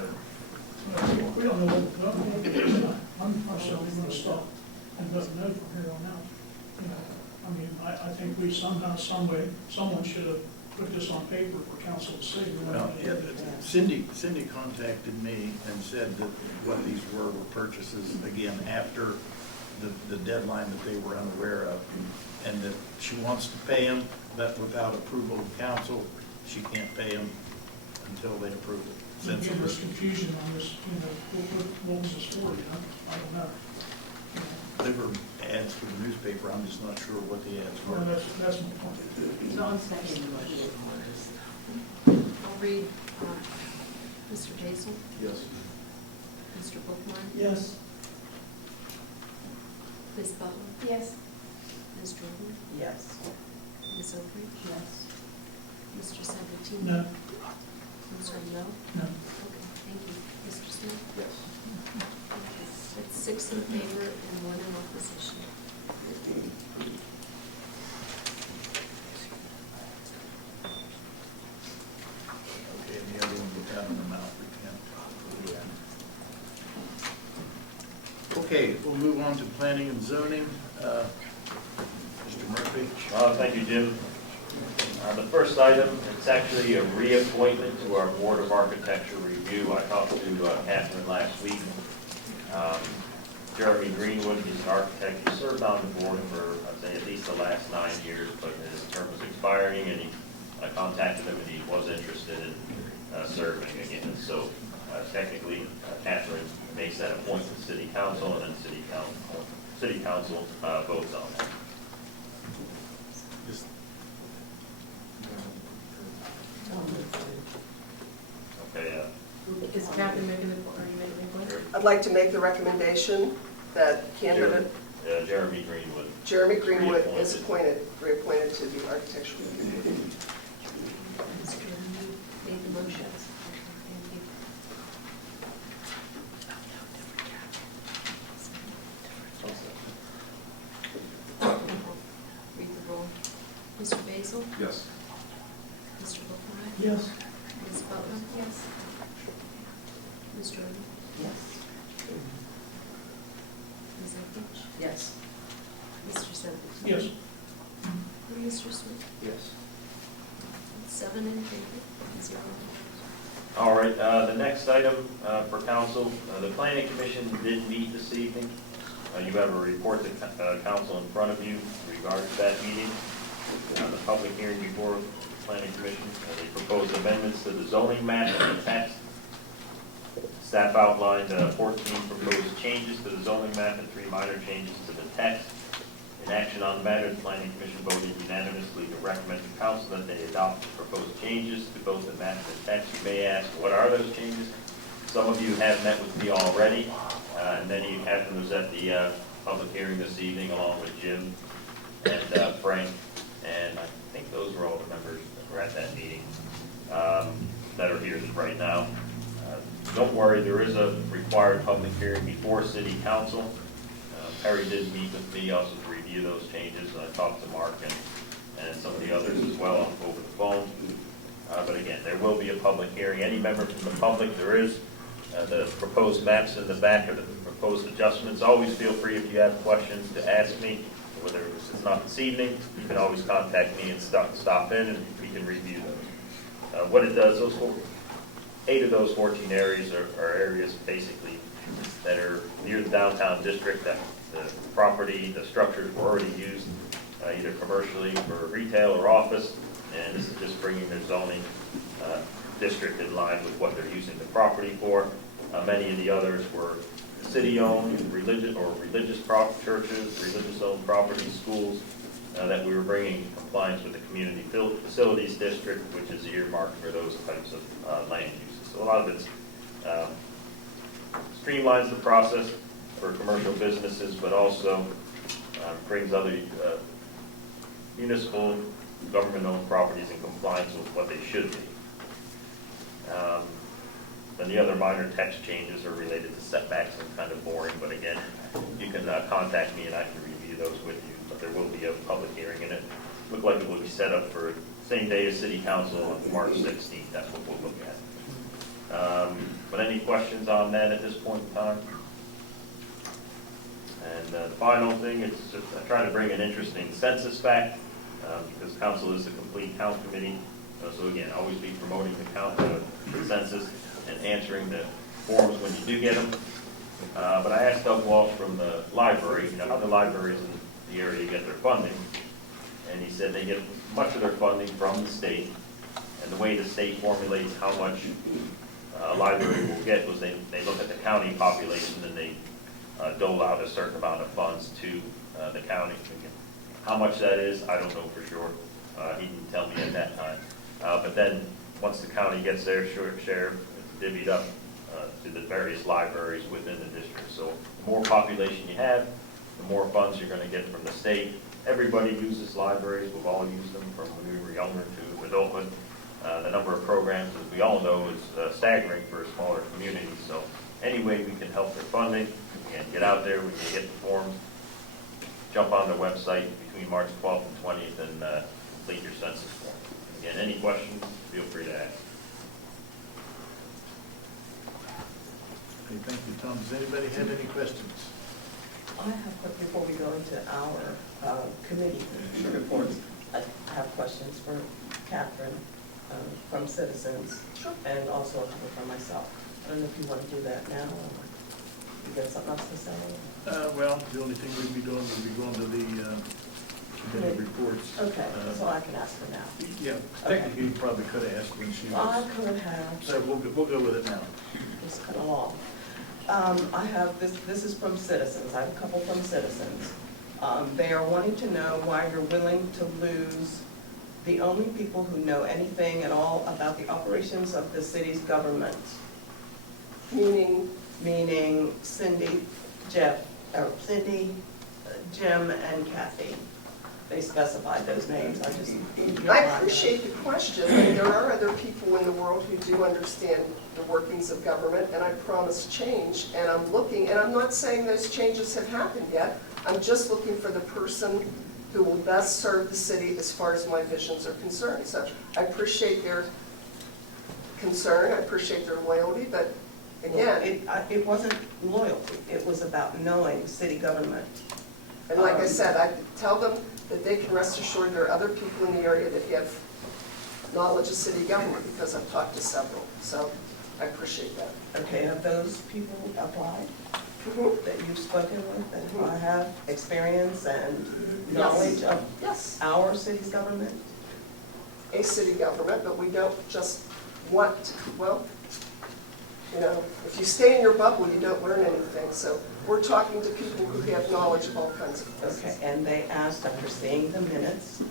We don't know what, I'm certainly going to stop and vote no from here on out. You know, I mean, I think we somehow, some way, someone should have put this on paper for council to see. Well, yeah, Cindy contacted me and said that what these were purchases, again, after the deadline that they were unaware of, and that she wants to pay them, but without approval of council, she can't pay them until they approve it. Since Again, there's confusion on this, you know, what was this for, you know? I don't know. You know, they were ads for the newspaper, I'm just not sure what the ads Well, were. that's my point. So I'm seconding the motion. I'll read, Mr. Basil? Yes. Mr. Bookmeyer? Yes. Ms. Butler? Yes. Ms. Jordan? Yes. Ms. Oakley? Yes. Mr. Sabatino? No, I'm sorry, no? no. Okay, thank you. Mr. Smith? Yes. That's 6 in favor and 1 in opposition. Okay, and the other one without an amount, we can't. Okay, we'll move on to planning and zoning. Mr. Murphy? Thank you, Jim. The first item, it's actually a reappointment to our Board of Architecture Review. I talked to Catherine last week. Jeremy Greenwood, he's an architect. He served on the board for, I'd say, at least the last 9 years, but his term was expiring, and I contacted him, and he was interested in serving again. So technically, Catherine makes that appointment to City Council, and then City Council votes on that. Just Okay, Is Catherine making the, are you making the point? I'd like to make the recommendation that candidate Jeremy Greenwood. Jeremy Greenwood is reappointed to the architectural review. Ms. Jordan, you made the motion. Thank you. Read the roll. Mr. Basil? Yes. Mr. Bookmeyer? Yes. Ms. Butler? Yes. Ms. Jordan? Yes. Ms. Eckridge? Yes. Mr. Sabatino? Yes. And Mr. Smith? Yes. 7 in favor, 0 opposed. All right, the next item for council, the planning commission did meet this evening. You have a report to council in front of you in regards to that meeting. The public hearing before the planning commission, they proposed amendments to the zoning map and the text. Staff outlined 14 proposed changes to the zoning map and 3 minor changes to the text. In action on the matter, the Planning Commission voted unanimously to recommend to council that they adopt the proposed changes to both the map and the text. You may ask, what are those changes? Some of you have met with me already, and many of you haven't. Was at the public hearing this evening along with Jim and Frank, and I think those were all the members that were at that meeting that are here right now. Don't worry, there is a required public hearing before City Council. Perry did meet with me also to review those changes, and I talked to Mark and some of the others as well over the phone. But again, there will be a public hearing. Any member from the public, there is the proposed maps in the back of the proposed adjustments. Always feel free if you have questions to ask me, whether it's not this evening, you can always contact me and stop in and we can review those. What it does, 8 of those 14 areas are areas basically that are near the downtown district that the property, the structures were already used either commercially for retail or office, and this is just bringing their zoning district in line with what they're using the property for. Many of the others were city-owned, religious churches, religious-owned properties, schools, that we were bringing in compliance with the community facilities district, which is earmarked for those types of land uses. So a lot of it streamlines the process for commercial businesses, but also brings other municipal government-owned properties in compliance with what they should be. Then the other minor text changes are related to setbacks and kind of boring, but again, you can contact me and I can review those with you, but there will be a public hearing in it. Look like it will be set up for same day as City Council on March 16th. That's what we'll look at. But any questions on that at this point in time? And the final thing is just I try to bring an interesting census fact because council is the complete count committee. So again, always be promoting the count, the census, and answering the forms when you do get them. But I asked Doug Walsh from the library, how the libraries in the area get their funding. And he said they get much of their funding from the state. And the way the state formulates how much a library will get was they look at the county population and they dole out a certain amount of funds to the county. How much that is, I don't know for sure. He didn't tell me at that time. But then once the county gets their share, it's divvied up to the various libraries within the district. So the more population you have, the more funds you're going to get from the state. Everybody uses libraries. We've all used them from when we were younger to adulthood. The number of programs, as we all know, is staggering for a smaller community. So any way we can help their funding, and get out there, we can get the forms, jump on the website between March 12th and 20th and complete your census form. Again, any questions, feel free to ask. Okay, thank you, Tom. Does anybody have any questions? I have, before we go into our committee reports, I have questions for Catherine from citizens, and also a couple for myself. I don't know if you want to do that now, or you got something else to say? Well, the only thing we'd be doing would be going to the committee reports. Okay, so I can ask her now. Yeah, technically you probably could have asked when she I was. could have. So we'll go with it now. Just cut along. I have, this is from citizens. I have a couple from citizens. They are wanting to know why you're willing to lose the only people who know anything at all about the operations of the city's government. Meaning Cindy, Jeff, or Cindy, Jim, and Kathy. They specified those names. I appreciate the question. There are other people in the world who do understand the workings of government, and I promise change. And I'm looking, and I'm not saying those changes have happened yet. I'm just looking for the person who will best serve the city as far as my visions are concerned. So I appreciate their concern. I appreciate their loyalty, but again, it wasn't loyalty. It was about knowing city government. and like I said, I tell them that they can rest assured there are other people in the area that have knowledge of city government because I've talked to several. So I appreciate that. Okay, have those people applied that you've spoken with, that have experience and knowledge of our city's government? A city government, but we don't just want, well, You know, if you stay in your bubble, you don't learn anything. So we're talking to people who have knowledge of all kinds of things. Okay, and they asked, after seeing the minutes,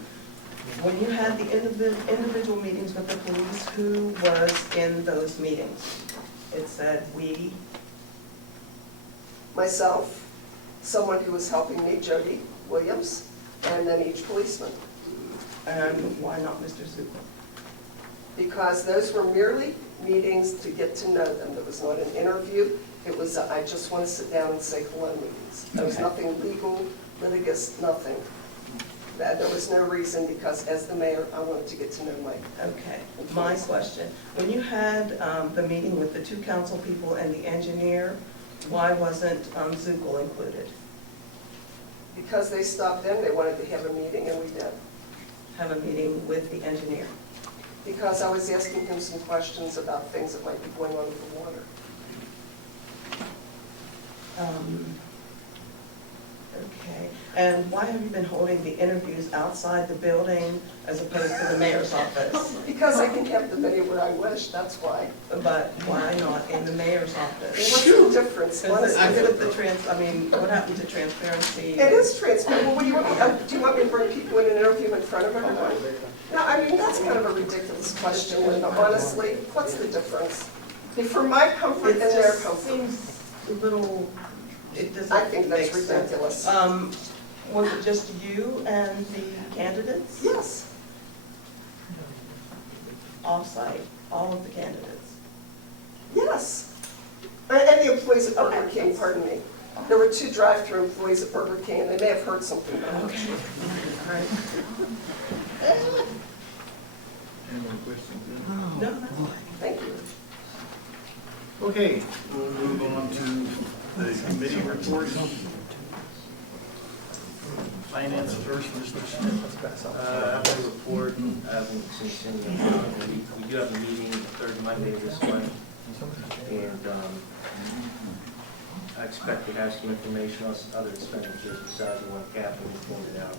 when you had the individual meetings with the police, who was in those meetings? It said we, Myself, someone who was helping me, Jody Williams, and then each policeman. and why not Mr. Zuko? Because those were merely meetings to get to know them. It was not an interview. It was, I just want to sit down and say hello meetings. There was Okay. nothing legal, litigious, nothing. There was no reason, because as the mayor, I wanted to get to know Mike. Okay, my question, when you had the meeting with the 2 council people and the engineer, why wasn't Zuko included? Because they stopped in, they wanted to have a meeting, and we did. Have a meeting with the engineer? Because I was asking him some questions about things that might be going on with the water. Okay, and why have you been holding the interviews outside the building as opposed to the mayor's office? Because I can have them anywhere I wish, that's why. But why not in the mayor's office? What's the difference? Because Honestly, what happened to transparency? it is transparent. Well, what do you want me, do you want me to bring people in an interview in front of everyone? No, I mean, that's kind of a ridiculous question, Linda, honestly. What's the difference? For my comfort It and their just comfort. seems a little, it doesn't I think make that's sense. ridiculous. Was it just you and the candidates? Yes, Off-site, all of the candidates? yes. And the employees at Burger King, pardon me. There were 2 drive-through employees at Burger King, and they may have heard something, but I'm not sure. All right. Any more questions? No, that's fine. Thank you. Okay, we'll move on to the committee reports. Finance first, Mr. Smith. I have a report, I haven't seen Cindy in a while. We do have a meeting the 3rd Monday of this month, and I expect to have some information on some other expenditures besides the one Catherine pointed out.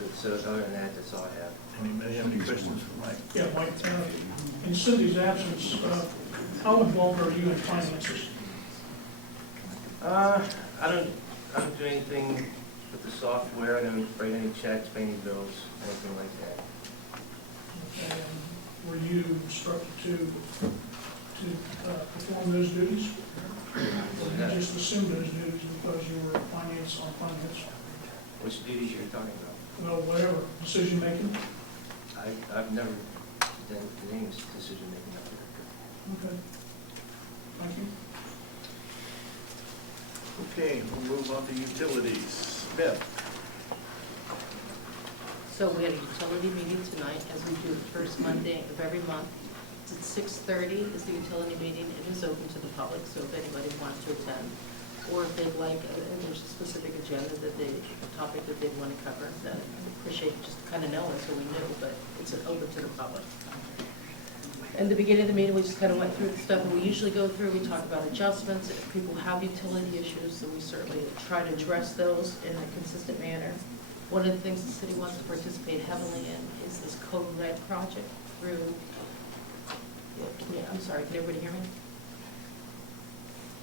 But so other than that, that's all I have. Anybody have any questions for Mike? Yeah, Mike, in Cindy's absence, how involved are you in finances? I don't do anything with the software. I don't write any checks, pay any bills, anything like that. And were you instructed to perform those duties? Or did you just assume those duties because you were finance on finance? Which duties you're talking about? Well, whatever, decision making? I've never done any decision making up there. Okay. Thank you. Okay, we'll move on to utilities. Smith. So we had a utility meeting tonight, as we do the first Monday of every month. It's at 6:30 is the utility meeting. It is open to the public, so if anybody wants to attend, or if they'd like, and there's a specific agenda that a topic that they'd want to cover, that I'd appreciate just kind of knowing so we knew, but it's open to the public. In the beginning of the meeting, we just kind of went through the stuff that we usually go through. We talk about adjustments. If people have utility issues, so we certainly try to address those in a consistent manner. One of the things the city wants to participate heavily in is this Code Red project through, I'm sorry, can everybody hear me?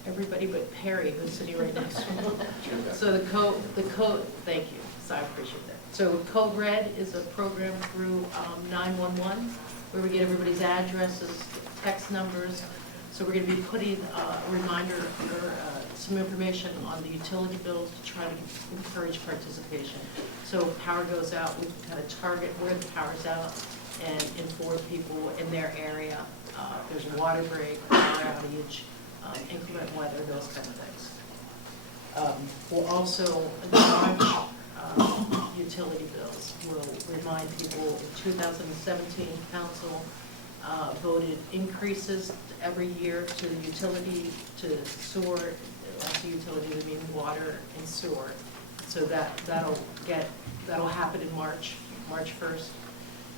Everybody but Perry, who's sitting right next to me. So the code, thank you, so I appreciate that. So Code Red is a program through 911, where we get everybody's addresses, text numbers. So we're gonna be putting a reminder or some information on the utility bills to try to encourage participation. So if power goes out, we can kind of target where the power's out and inform people in their area. If there's a water break, power outage, inclement weather, those kind of things. We'll also launch utility bills. We'll remind people in 2017, council voted increases every year to the utility, to sewer, to utility, I mean water and sewer. So that'll happen in March 1st,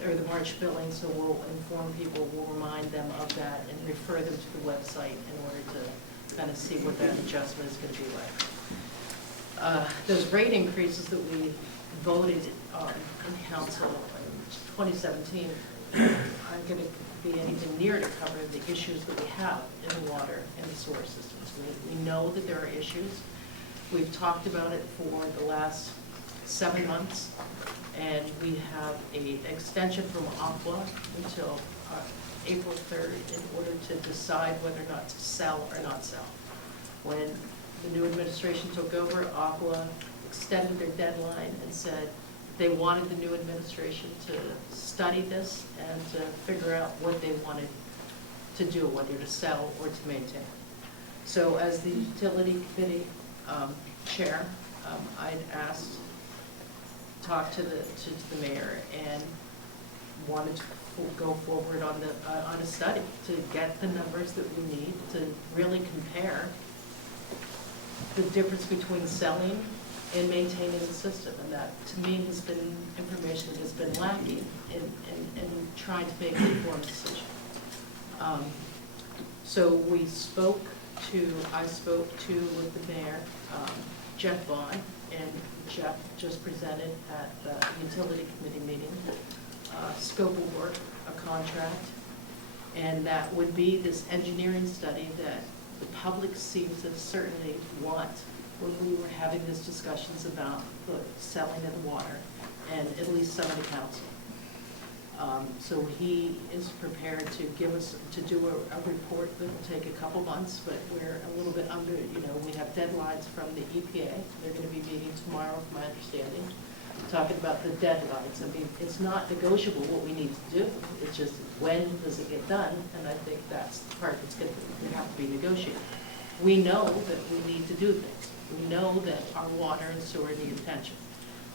or the March billing, so we'll inform people, we'll remind them of that and refer them to the website in order to kind of see what that adjustment is going to be like. Those rate increases that we voted on in council in 2017 aren't going to be anything near to cover the issues that we have in the water and the sewer systems. We know that there are issues. We've talked about it for the last 7 months, and we have an extension from Aqua until April 3rd in order to decide whether or not to sell or not sell. When the new administration took over, Aqua extended their deadline and said they wanted the new administration to study this and to figure out what they wanted to do, whether to sell or to maintain. So as the utility committee chair, I'd asked, talked to the mayor and wanted to go forward on a study to get the numbers that we need to really compare the difference between selling and maintaining the system. And that, to me, has been information that has been lacking in trying to make an informed decision. So I spoke to with the mayor, Jeff Vaughn, and Jeff just presented at the utility committee meeting, scope of work, a contract, and that would be this engineering study that the public seems to certainly want when we were having these discussions about the selling of the water, and at least some of the council. So he is prepared to give us, to do a report that will take a couple months, but we're a little bit under, we have deadlines from the EPA. They're going to be meeting tomorrow, from my understanding, talking about the deadlines. I mean, it's not negotiable what we need to do. It's just when does it get done? And I think that's the part that's going to have to be negotiated. We know that we need to do things. We know that our water and sewer need attention.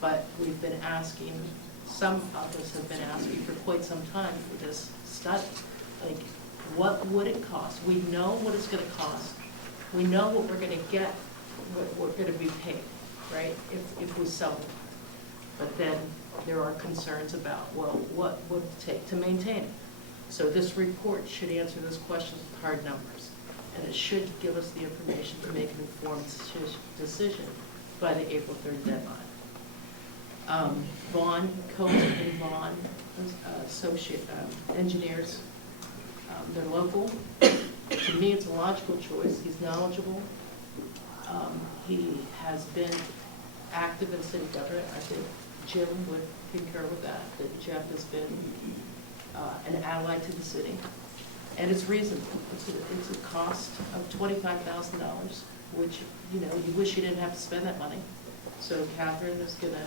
But we've been asking, some of us have been asking for quite some time for this study. Like, what would it cost? We know what it's going to cost. We know what we're going to get, what we're going to be paid, right, if we sell them. But then there are concerns about, well, what would it take to maintain it? So this report should answer this question with hard numbers. And it should give us the information to make an informed decision by the April 3rd deadline. Vaughn, Cohen and Vaughn, associate engineers, they're local. To me, it's a logical choice. He's knowledgeable. He has been active in city government. I think Jim would concur with that Jeff has been an ally to the city. And it's reasonable. It's a cost of $25,000, which, you wish you didn't have to spend that money. So Catherine is going to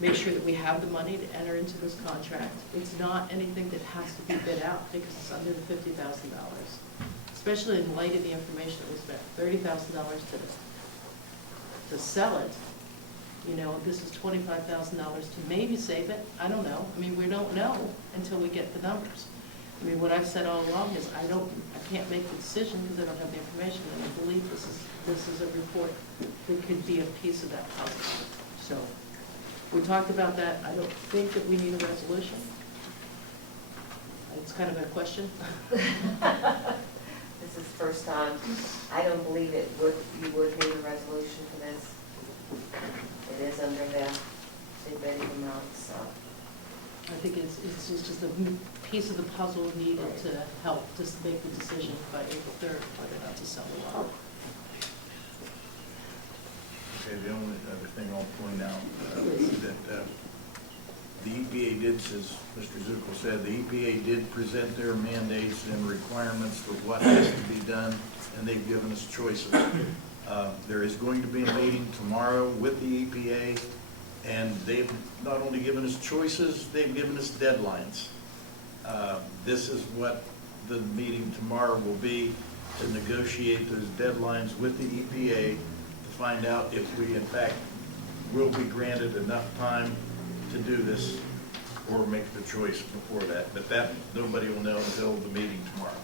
make sure that we have the money to enter into this contract. It's not anything that has to be bid out because it's under the $50,000, especially in light of the information that we spent, $30,000 to sell it. This is $25,000 to maybe save it. I don't know. I mean, we don't know until we get the numbers. I mean, what I've said all along is I can't make the decision because I don't have the information, and I believe this is a report that could be a piece of that puzzle. So we talked about that. I don't think that we need a resolution. It's kind of a question. This is the first time. I don't believe you would need a resolution for this. It is under the bidding amount, so. I think it's just a piece of the puzzle needed to help just make the decision by April 3rd whether or not to sell the water. Okay, the only other thing I'll point out is that the EPA did, as Mr. Zuckel said, the EPA did present their mandates and requirements for what has to be done, and they've given us choices. There is going to be a meeting tomorrow with the EPA, and they've not only given us choices, they've given us deadlines. This is what the meeting tomorrow will be, to negotiate those deadlines with the EPA to find out if we, in fact, will be granted enough time to do this or make the choice before that. But that, nobody will know until the meeting tomorrow.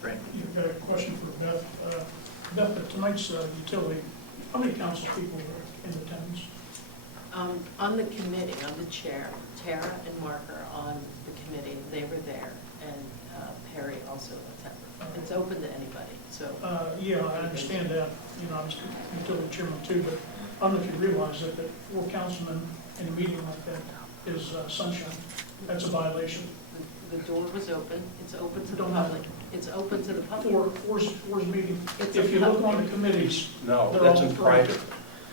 Brandon? You've got a question for Beth. Beth, at tonight's utility, how many council people are in attendance? On the committee, I'm the chair. Tara and Mark are on the committee. They were there, and Perry also attended. It's open to anybody. So. Yeah, I understand that. I was utility chairman too, but I don't know if you realize that 4 councilmen in a meeting like that is sunshine. That's a violation. The door was open, it's open to the public, it's open to the public. Four's meeting, It's if a you look public- on the committees, No, they're that's all in free. private.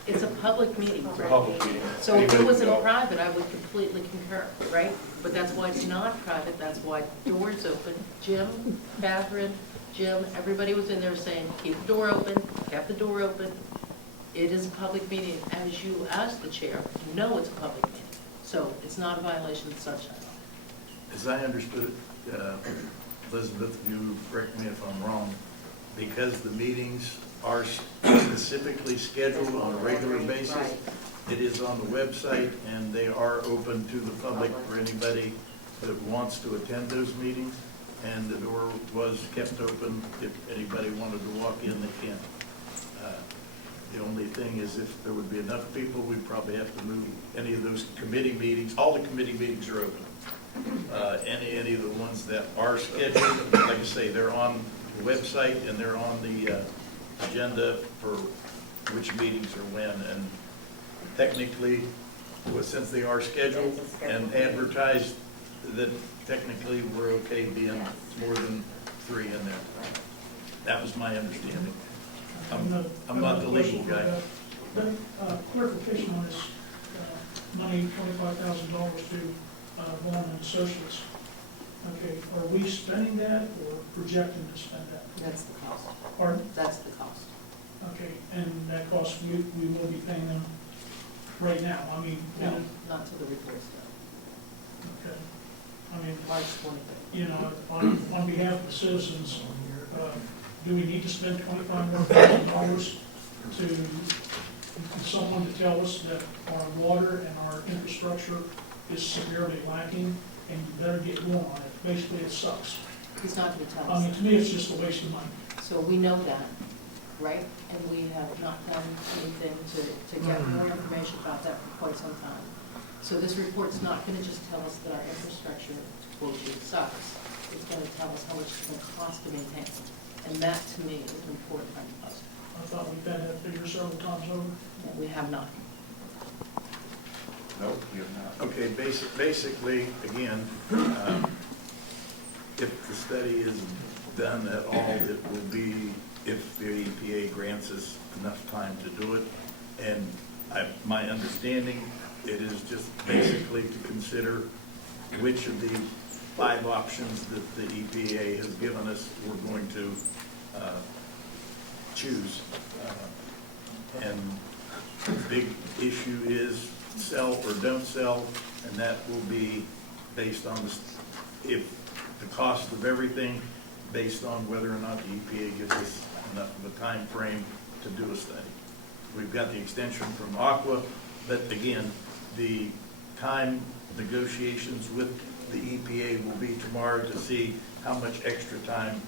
It's a public meeting, It's a Greg. public meeting. So if it Anybody was can in go. private, I would completely concur, right? But that's why it's not private, that's why doors open. Jim, Catherine, Jim, everybody was in there saying, keep the door open, kept the door open. It is a public meeting, as you asked the chair, no, it's a public meeting. So it's not a violation of the sunshine law. As I understood it, Elizabeth, you correct me if I'm wrong, because the meetings are specifically scheduled on a regular basis, Right. it is on the website, and they are open to the public for anybody that wants to attend those meetings, and the door was kept open. If anybody wanted to walk in, they can. The only thing is, if there would be enough people, we'd probably have to move any of those committee meetings. All the committee meetings are open. Any of the ones that are scheduled, like I say, they're on the website and they're on the agenda for which meetings are when. And technically, since they are scheduled and advertised, that technically we're okay being more than 3 in there. That was my understanding. I'm not the legal guy. Then, clarification on this, money, $25,000 to Vaughn and Associates. Okay, are we spending that or projecting to spend that? That's the cost. Pardon? That's the cost. Okay, and that cost, we will be paying them right now, I mean, No, not till the report's done. okay. I mean, March 25th. you know, on behalf of the citizens, do we need to spend $25,000 to someone to tell us that our water and our infrastructure is severely lacking, and you better get going on it? Basically, it sucks. He's not going to tell I us. mean, to me, it's just a waste of money. So we know that, right? And we have not done anything to get more information about that for quite some time. So this report's not going to just tell us that our infrastructure, quote, sucks. It's going to tell us how much it's going to cost to maintain it. And that, to me, is an important puzzle. I thought we've had that figure several times over. that we have not. Nope, we have not. Okay, basically, again, if the study is done at all, it will be if the EPA grants us enough time to do it. And my understanding, it is just basically to consider which of the 5 options that the EPA has given us we're going to choose. And the big issue is sell or don't sell, and that will be based on the cost of everything, based on whether or not the EPA gives us enough of a time frame to do a study. We've got the extension from Aqua, but again, the time negotiations with the EPA will be tomorrow to see how much extra time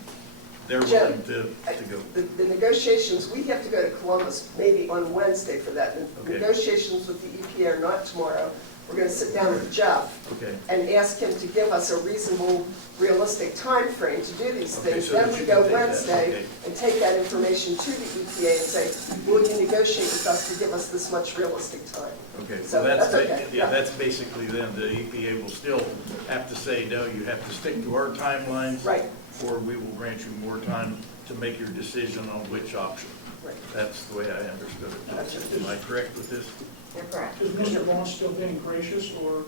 they're willing to go. The negotiations, we have to go to Columbus maybe on Wednesday for that. The Okay. negotiations with the EPA are not tomorrow. We're going to sit down with Jeff Okay. and ask him to give us a reasonable, realistic time frame to do these Okay, things. so Then that we you go can take that, Wednesday okay. and take that information to the EPA and say, will you negotiate with us to give us this much realistic time? Okay, So so that's, that's okay, yeah, yeah. that's basically then, the EPA will still have to say, no, you have to stick to our timelines. Right. Or we will grant you more time to make your decision on which option. Right. That's the way I understood it. Gotcha. Am I correct with this? You're correct. Is Mr. Vaughn still being gracious, or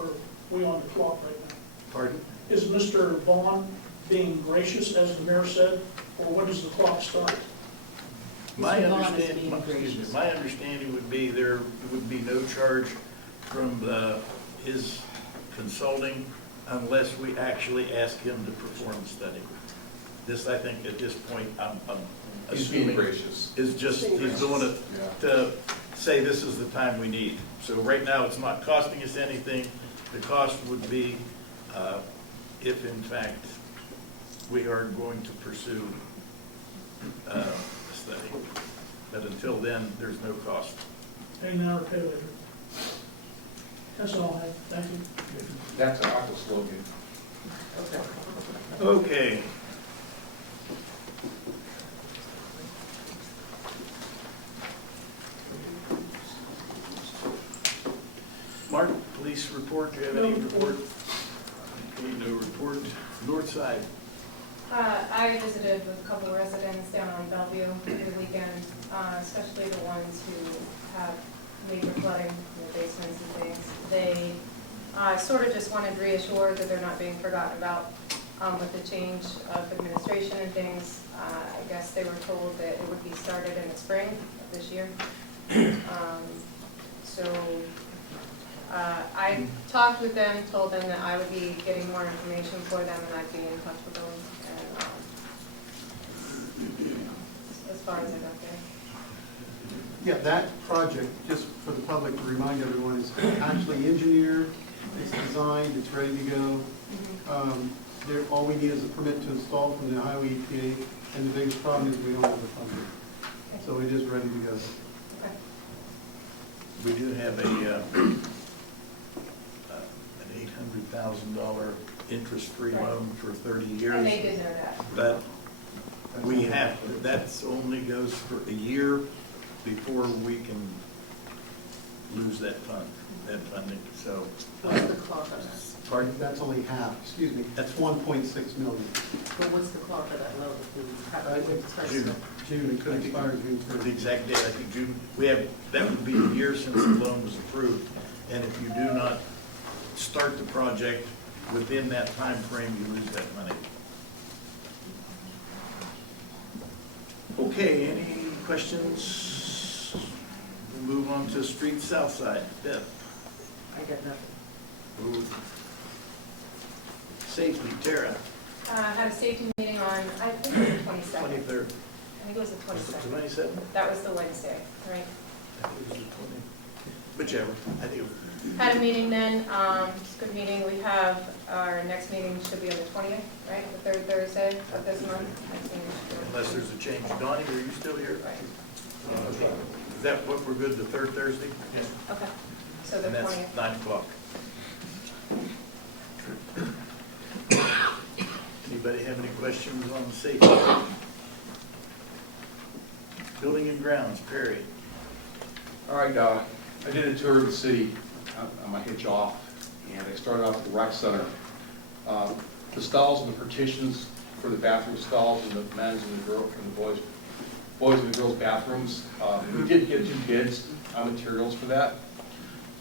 are we on the clock right now? Pardon? Is Mr. Vaughn being gracious, as the mayor said, or when does the clock start? My Mr. Vaughn is understanding, being excuse me, gracious. my understanding would be there would be no charge from his consulting unless we actually ask him to perform the study. This, I think, at this point, I'm He's being assuming, gracious. is just, he's doing it Yeah. to say this is the time we need. So right now, it's not costing us anything. The cost would be if, in fact, we are going to pursue a study. But until then, there's no cost. Pay now or pay later? That's all I have, thank you. That's an Aqua slogan. Okay. Mark, please Police report, do you have any report? Okay, no report. North side. I visited with a couple of residents down on Bellevue over the weekend, especially the ones who have major flooding in their basements and things. They sort of just wanted reassured that they're not being forgotten about with the change of administration and things. I guess they were told that it would be started in the spring of this year. I talked with them, told them that I would be getting more information for them and I'd be in touch with them. And as far as I got there. Yeah, that project, just for the public to remind everyone, is actually engineered, it's designed, it's ready to go. All we need is a permit to install from the Highway EPA, and the biggest problem is we don't have the funding. So it is ready to go. Okay. We do have an $800,000 interest-free loan for 30 years. And they did know that. But we have, that's only goes for a year before we can lose that funding, so. What's the clause on that? Pardon? That's only half, excuse me, that's 1.6 million. But what's the clause of that loan? June. June, it could expire June The 1st. exact date, I think June, that would be a year since the loan was approved. And if you do not start the project within that time frame, you lose that money. Okay, any questions? We'll move on to street south side. Beth? I got nothing. Safety, Tara? Had a safety meeting on, I think it was the 22nd. 23rd. I think it was the 22nd. 27th? That was the Wednesday, right? I think it was the 20th. Whichever, I think it was. Had a meeting then, it's a good meeting. We have, our next meeting should be on the 20th, right? The third Thursday of this month. I think it should be. Unless there's a change. Donnie, are you still here? Right. Okay. Is that what we're good, the third Thursday? Okay, so the And that's 20th. 9 o'clock. Anybody have any questions on safety? Building and grounds, Perry. All right, I did a tour of the city on my hitch off, and I started off at the rec center. The stalls and the partitions for the bathroom stalls and the men's and the girls and the boys and the girls bathrooms. We did get 2 bids on materials for that.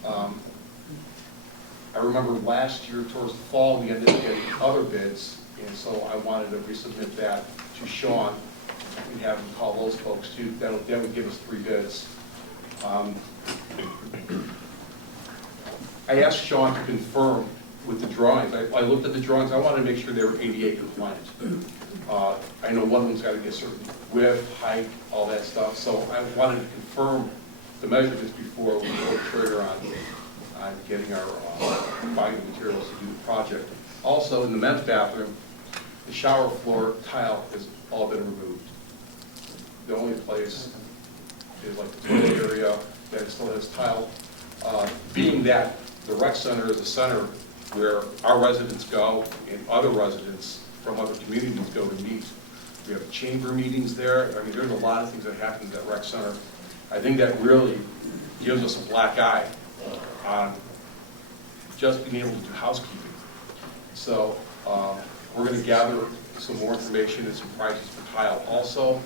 I remember last year towards the fall we ended up getting other bids, and so I wanted to resubmit that to Sean. We'd have him call those folks too. That would give us 3 bids. I asked Sean to confirm with the drawings. I looked at the drawings. I wanted to make sure they were ADA compliant. I know one of them's got to get certain width, height, all that stuff. So I wanted to confirm the measurements before we pull the trigger on getting our buying the materials to do the project. Also, in the men's bathroom, the shower floor tile has all been removed. The only place is like the toilet area that still has tile. Being that the rec center is a center where our residents go and other residents from other communities go to meet. We have chamber meetings there. I mean, there's a lot of things that happen at that rec center. I think that really gives us a black eye on just being able to do housekeeping. So we're going to gather some more information and some prices for tile. Also,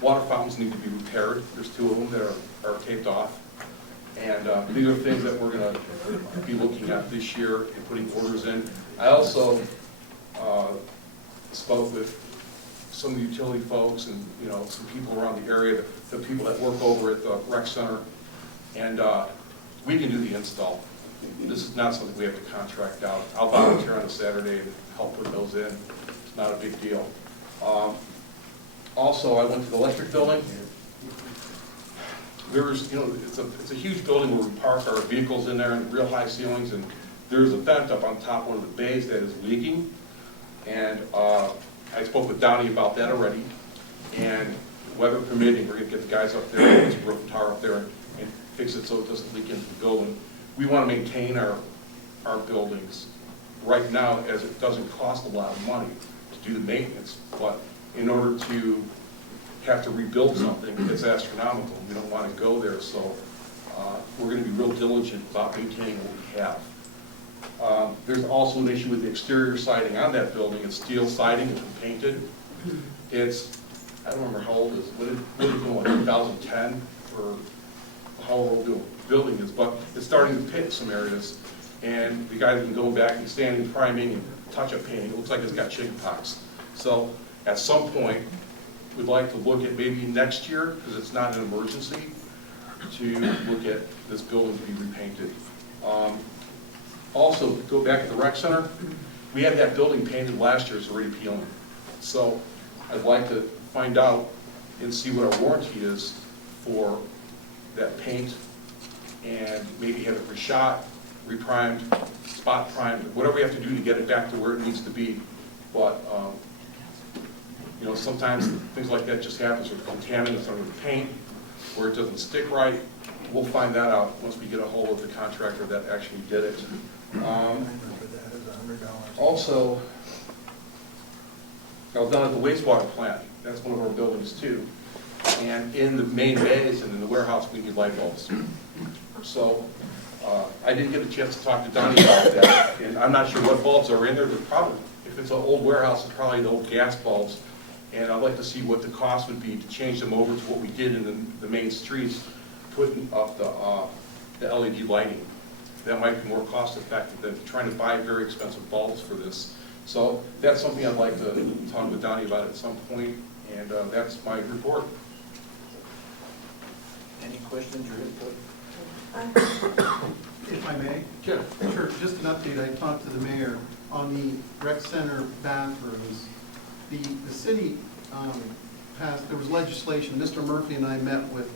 water fountains need to be repaired. There's 2 of them that are taped off. And these are things that we're going to be looking at this year and putting orders in. I also spoke with some of the utility folks and some people around the area, the people that work over at the rec center, and we can do the install. This is not something we have to contract out. I'll volunteer on a Saturday and help put those in. It's not a big deal. Also, I went to the electric building. There's, it's a huge building where we park our vehicles in there and real high ceilings, and there's a vent up on top of one of the bays that is leaking. And I spoke with Donnie about that already. And weather permitting, we're going to get the guys up there, get some roof and tar up there, and fix it so it doesn't leak into the building. We want to maintain our buildings right now, as it doesn't cost a lot of money to do the maintenance, but in order to have to rebuild something, it's astronomical. We don't want to go there, so we're going to be real diligent about maintaining what we have. There's also an issue with the exterior siding on that building. It's steel siding, it's been painted. It's, I don't remember how old it is, what did it go, like 2010, or how old the building is, but it's starting to pit in some areas. And the guy's been going back and sanding, priming, and touch-up painting. It looks like it's got chicken pox. So at some point, we'd like to look at maybe next year, because it's not an emergency, to look at this building to be repainted. Also, go back to the rec center. We had that building painted last year, it's already peeling. So I'd like to find out and see what our warranty is for that paint, and maybe have it reshot, reprimed, spot primed, whatever we have to do to get it back to where it needs to be. But you know, sometimes things like that just happens with contaminants under the paint, where it doesn't stick right. We'll find that out once we get a hold of the contractor that actually did it. Also, I was down at the wastewater plant. That's one of our buildings too. And in the main bays and in the warehouse, we need light bulbs. So I didn't get a chance to talk to Donnie about that. And I'm not sure what bulbs are in there. There's probably, if it's an old warehouse, it's probably the old gas bulbs. And I'd like to see what the cost would be to change them over to what we did in the main streets, putting up the LED lighting. That might be more cost effective than trying to buy very expensive bulbs for this. So that's something I'd like to talk with Donnie about at some point, and that's my report. Any questions or input? If I may? Sure. Sure, just an update, I talked to the mayor on the rec center bathrooms. The city passed, there was legislation, Mr. Murphy and I met with,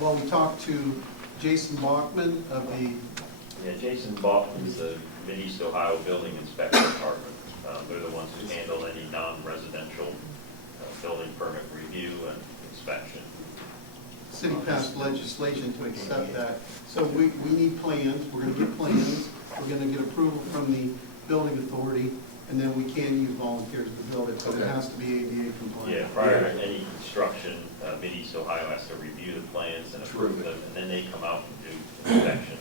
well, we talked to Jason Bachman of the... Yeah, Jason Bachman is the Mid-East Ohio Building Inspector Department. They're the ones who handle any non-residential building permit review and inspection. City passed legislation to accept that. So we need plans, we're gonna get plans, we're gonna get approval from the building authority, and then we can use volunteers to build it, but it has to be ADA compliant. Yeah, prior to any construction, Mid-East Ohio has to review the plans and approve them, and then they come out and do inspections.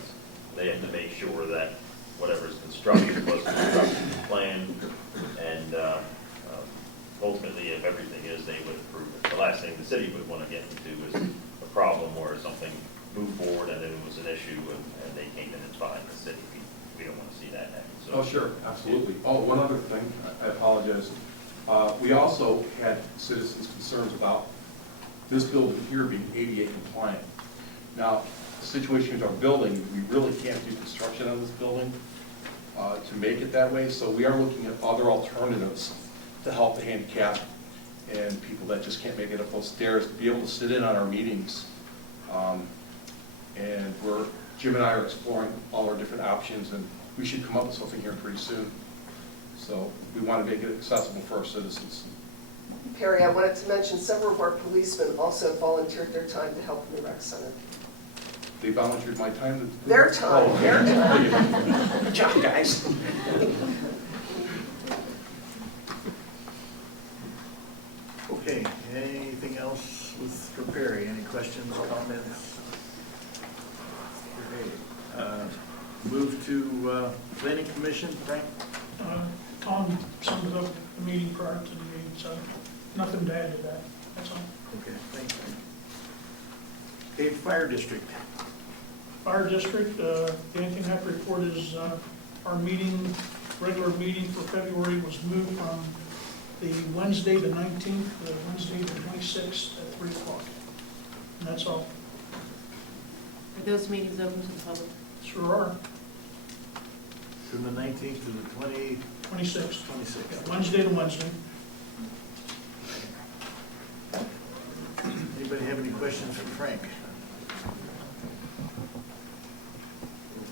They have to make sure that whatever is constructed was construction plan, and ultimately, if everything is, they would approve it. The last thing the city would want to get into is a problem where something moved forward and then it was an issue and they came in and fined the city. We don't want to see that happen. So, Oh, sure, absolutely. Oh, one other thing, I apologize. We also had citizens' concerns about this building here being ADA compliant. Now, the situation with our building, we really can't do construction on this building to make it that way, so we are looking at other alternatives to help the handicapped and people that just can't make it up those stairs to be able to sit in on our meetings. And Jim and I are exploring all our different options, and we should come up with something here pretty soon. So we want to make it accessible for our citizens. Perry, I wanted to mention several of our policemen also volunteered their time to help in the rec center. They volunteered my time to... Their time, Oh, their time. Good job, guys. Okay, anything else for Perry? Any questions, comments? Okay, move to planning commission, Frank? Tom summed up the meeting prior to the meeting, so nothing to add to that, that's all. Okay, thanks, Frank. Okay, fire district. Fire district, the only thing I have to report is our meeting, regular meeting for February was moved from the Wednesday the 19th to Wednesday the 26th at 3 o'clock. And that's all. Are those meetings open to the public? Sure are. From the 19th to the 26th. 26th. Yeah, Wednesday to Wednesday. Anybody have any questions for Frank?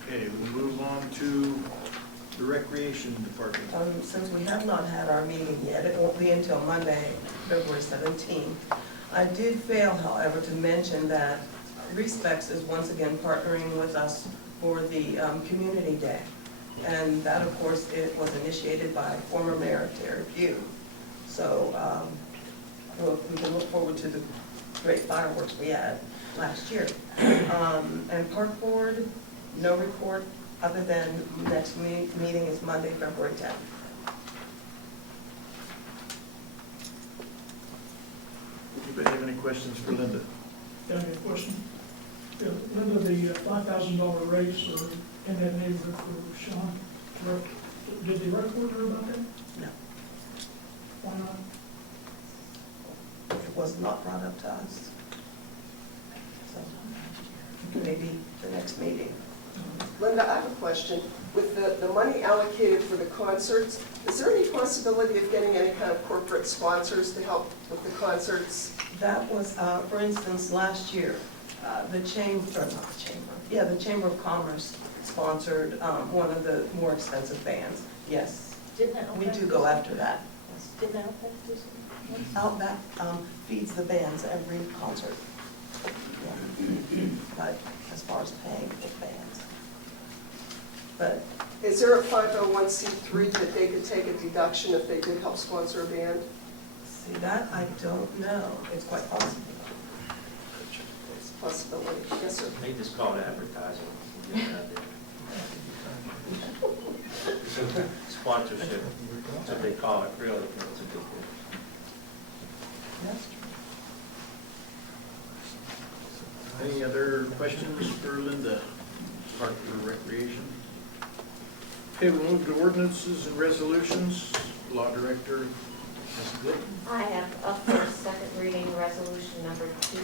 Okay, we'll move on to the recreation department. Since we have not had our meeting yet, it won't be until Monday, February 17th. I did fail, however, to mention that Respecs is once again partnering with us for the Community Day. And that, of course, it was initiated by former Mayor Terry Pugh. So we can look forward to the great fireworks we had last year. And Park Board, no report other than next meeting is Monday, February 10th. Anybody have any questions for Linda? Can I have a question? Yeah, Linda, the $5,000 raise or in that neighborhood for Sean, did the rec board hear about that? No, Why not? it was not brought up to us. So maybe the next meeting. Linda, I have a question. With the money allocated for the concerts, is there any possibility of getting any kind of corporate sponsors to help with the concerts? That was, for instance, last year, the chamber, or not the chamber, yeah, the Chamber of Commerce sponsored one of the more expensive bands. Yes, we do go after that. Didn't Outback do something? Outback feeds the bands every concert. Yeah. But as far as paying for bands. But Is there a 501c3 that they could take a deduction if they did help sponsor a band? see, that I don't know. It's quite possible. It's a possibility. Yes, sir. They just call it advertising. You get it out there. Sponsorship, that's what they call it, really. It's a big deal. That's true. Any other questions for Linda, Park or Recreation? Okay, we'll move to ordinances and resolutions. Law Director, Ms. Glick. I have up for second reading resolution number 2020-2.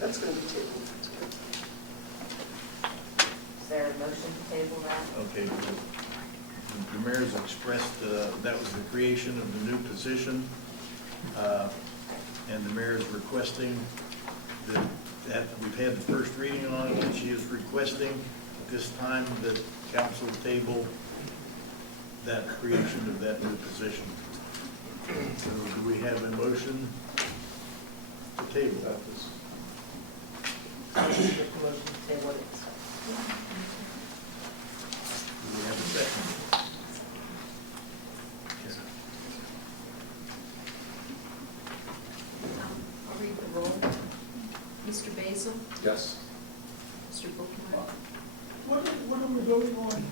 That's going to be tabled. Is there a motion to table that? Okay, the mayor's expressed, that was the creation of the new position, and the mayor's requesting that we've had the first reading on it, and she is requesting at this time that council table that creation of that new position. So do we have a motion to table that? Table it. Do we have a second? I'll read the roll. Mr. Basil? Yes. Mr. Bookmeyer? What are we voting on?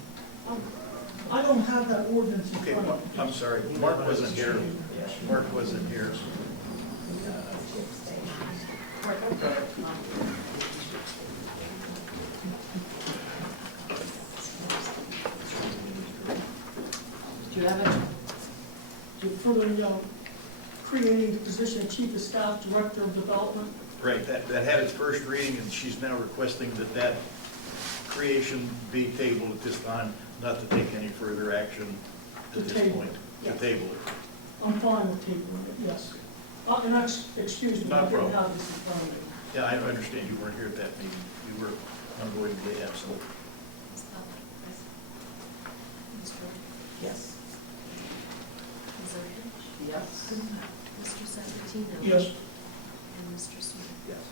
I don't have that ordinance in Okay, front of me. I'm sorry, Mark wasn't here. Mark wasn't here. Do you have it? For the, creating the position of Chief of Staff, Director of Development. Right, that had its first reading, and she's now requesting that creation be tabled at this time, not to take any further action To at this table point. it, To yes. table it. I'm fine with tabling it, yes. And that's, excuse me, No I didn't problem. have this in front of me. Yeah, I understand you weren't here at that meeting. You were unavoidably absent. Ms. Butler? Ms. Wood? Yes. Ms. Oaken? Yes. Mr. Sabatino? Yes, And Mr. Smith? Yes.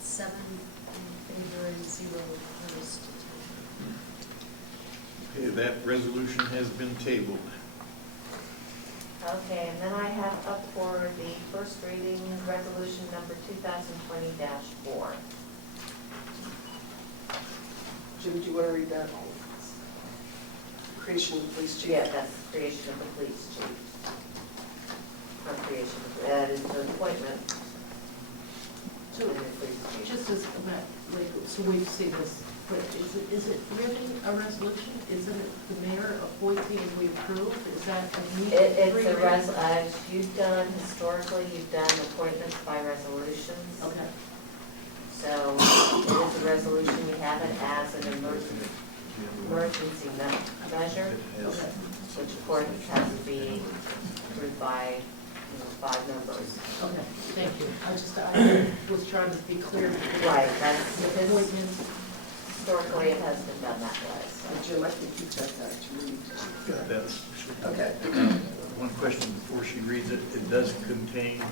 7 in favor and 0 opposed. Okay, that resolution has been tabled. Okay, and then I have up for the first reading resolution number 2020-4. Jim, do you want to read that? Creation of the police chief. Yeah, that's the creation of the police chief. Or creation, that is the appointment to the police chief. Just as, like, so we see this, but is it really a resolution? Isn't it the mayor appointing and we approve? Is that a need? It's a you've done, historically, you've done appointments by resolutions. Okay. So it is a resolution, we have it as an emergency measure, It has- which of course has to be approved by, 5 members. Okay, thank you. I was trying to be clear. Right, that's, The appointment. historically, it has been done that way, so. Jim, I think you've got that to read. That's, Okay. one question before she reads it. It does contain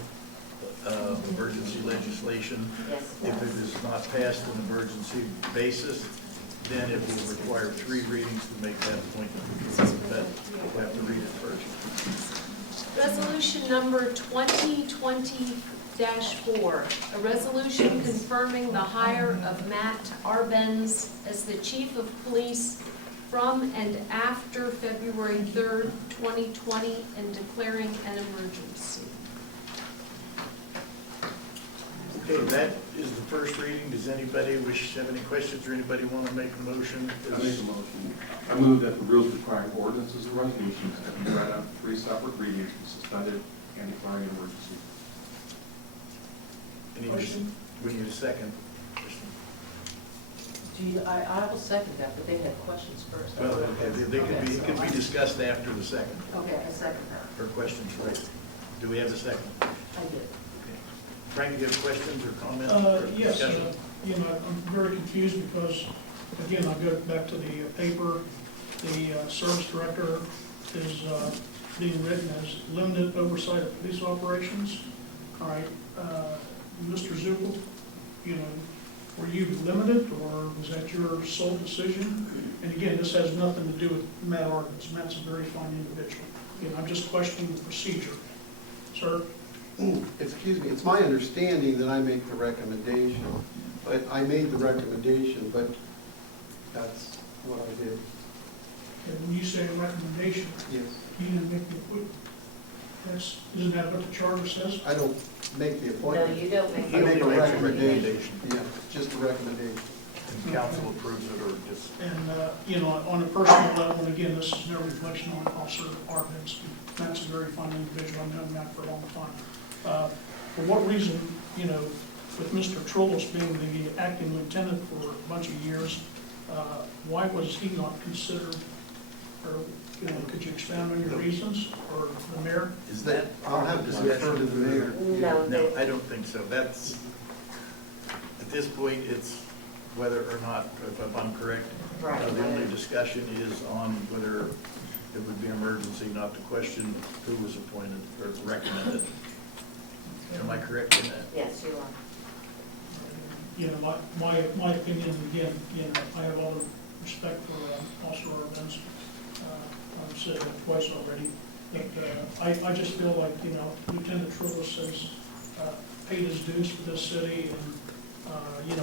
emergency legislation. Yes, it If it does. is not passed on an emergency basis, then it will require 3 readings to make that appointment. But we'll have to read it first. Resolution number 2020, 4, a resolution confirming the hire of Matt Arbenz as the chief of police from and after February 3rd, 2020, and declaring an emergency. Okay, that is the first reading. Does anybody have any questions, or anybody want to make a motion? I make a motion. I move that the rules requiring ordinances and resolutions that be read on 3 separate readings be suspended and declaring an emergency. We need a second. I will second that, but they had questions first. Well, okay, it could be discussed after the second, Okay, I second that. or questions raised. Do we have a second? I did. Frank, do you have questions or comments? or Yes, discussion? I'm very confused because, again, I go back to the paper, the service director is being written as limited oversight of police operations. All right, Mr. Zuppel, were you limited, or was that your sole decision? And again, this has nothing to do with Matt Arbenz. Matt's a very fine individual. Again, I'm just questioning the procedure. Sir? Excuse me, it's my understanding that I make the recommendation, but I made the recommendation, but that's what I did. Okay, when you say recommendation, Yes. you didn't make the appointment. Isn't that what the charter says? I don't make the No, appointment. you don't make. I make a He'll make a recommendation. Yeah, just a recommendation. And council approves it, or just, And, on a personal level, and again, this is no reflection on Officer Arbenz. Matt's a very fine individual. I've known Matt for a long time. For what reason, with Mr. Trollos being the acting lieutenant for a bunch of years, why was he not considered, or, could you expound on your reasons, or the mayor? is that? I'll have to defer to the mayor. No, No, I don't think so. That's, at this point, it's whether or not, if I'm correct, Right. the only discussion is on whether it would be an emergency, not to question who was appointed or recommended. Am I correct in that? Yes, you are. My opinion, again, I have all the respect for Officer Arbenz. I've said that twice already. But I just feel like, Lieutenant Trollos has paid his dues for this city, and,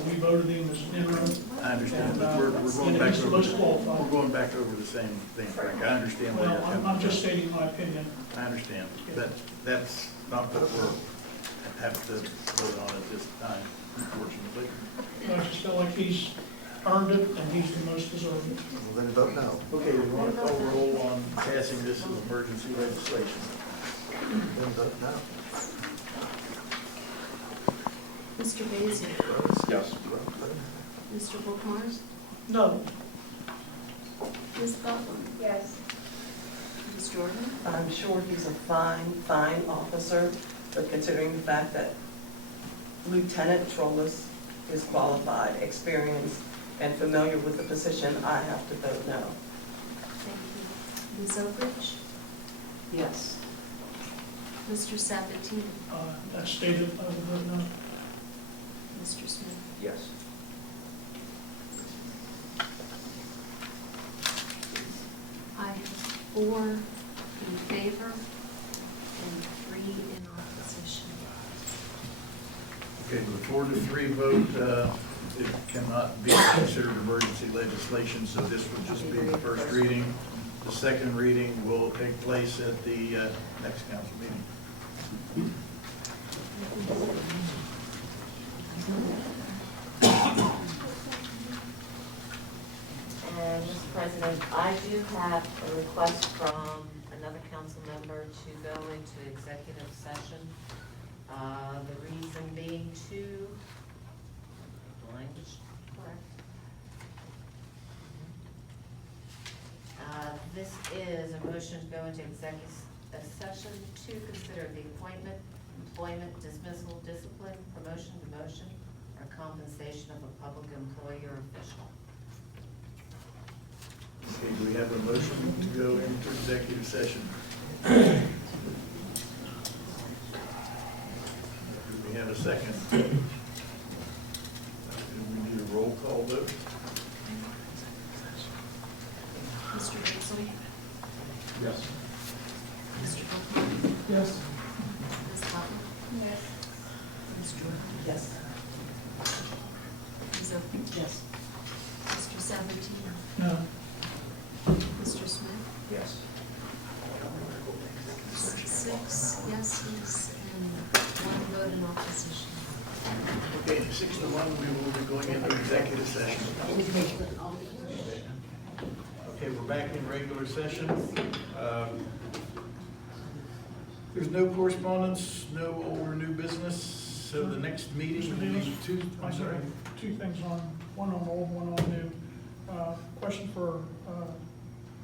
we voted him as an interim. I understand, And, but we're going back he's the over, most qualified. we're going back over the same thing, Frank. I understand where you're Well, coming I'm just from. stating my opinion. I understand, but that's not what we're, have to vote on at this time, unfortunately. I just feel like he's earned it, and he's the most deserving. Then vote no. Okay, we want to call roll on passing this as emergency legislation. Then vote no. Mr. Basil? Yes. Mr. Bookmars? No. Ms. Butler? Yes. Ms. Jordan? I'm sure he's a fine officer, but considering the fact that Lieutenant Trollos is qualified, experienced, and familiar with the position, I have to vote no. Thank you. Ms. Oakridge? Yes. Mr. Sabatini? As stated, I would vote no. Mr. Smith? Yes. I have 4 in favor and 3 in opposition. Okay, with a 4-3 vote, it cannot be considered emergency legislation, so this would just be the first reading. The second reading will take place at the next council meeting. And Mr. President, I do have a request from another council member to go into executive session. The reason being to, language correct. This is a motion to go into executive session to consider the appointment, employment, dismissal, discipline, promotion, demotion, or compensation of a public employee or official. Okay, do we have a motion to go into executive session? Do we have a second? Do we need a roll call vote? Mr. Basil? Yes. Mr. Bookmars? Yes. Ms. Butler? Yes. Sabatino? No. Mr. Smith? Yes. 6 yeses and 1 vote in opposition. Okay, 6-1, we will be going into executive session. Okay, we're back in regular session. There's no correspondence, no old or new business, so the next meeting will be Tuesday. I have 2 things on, one on old, one on new. Question for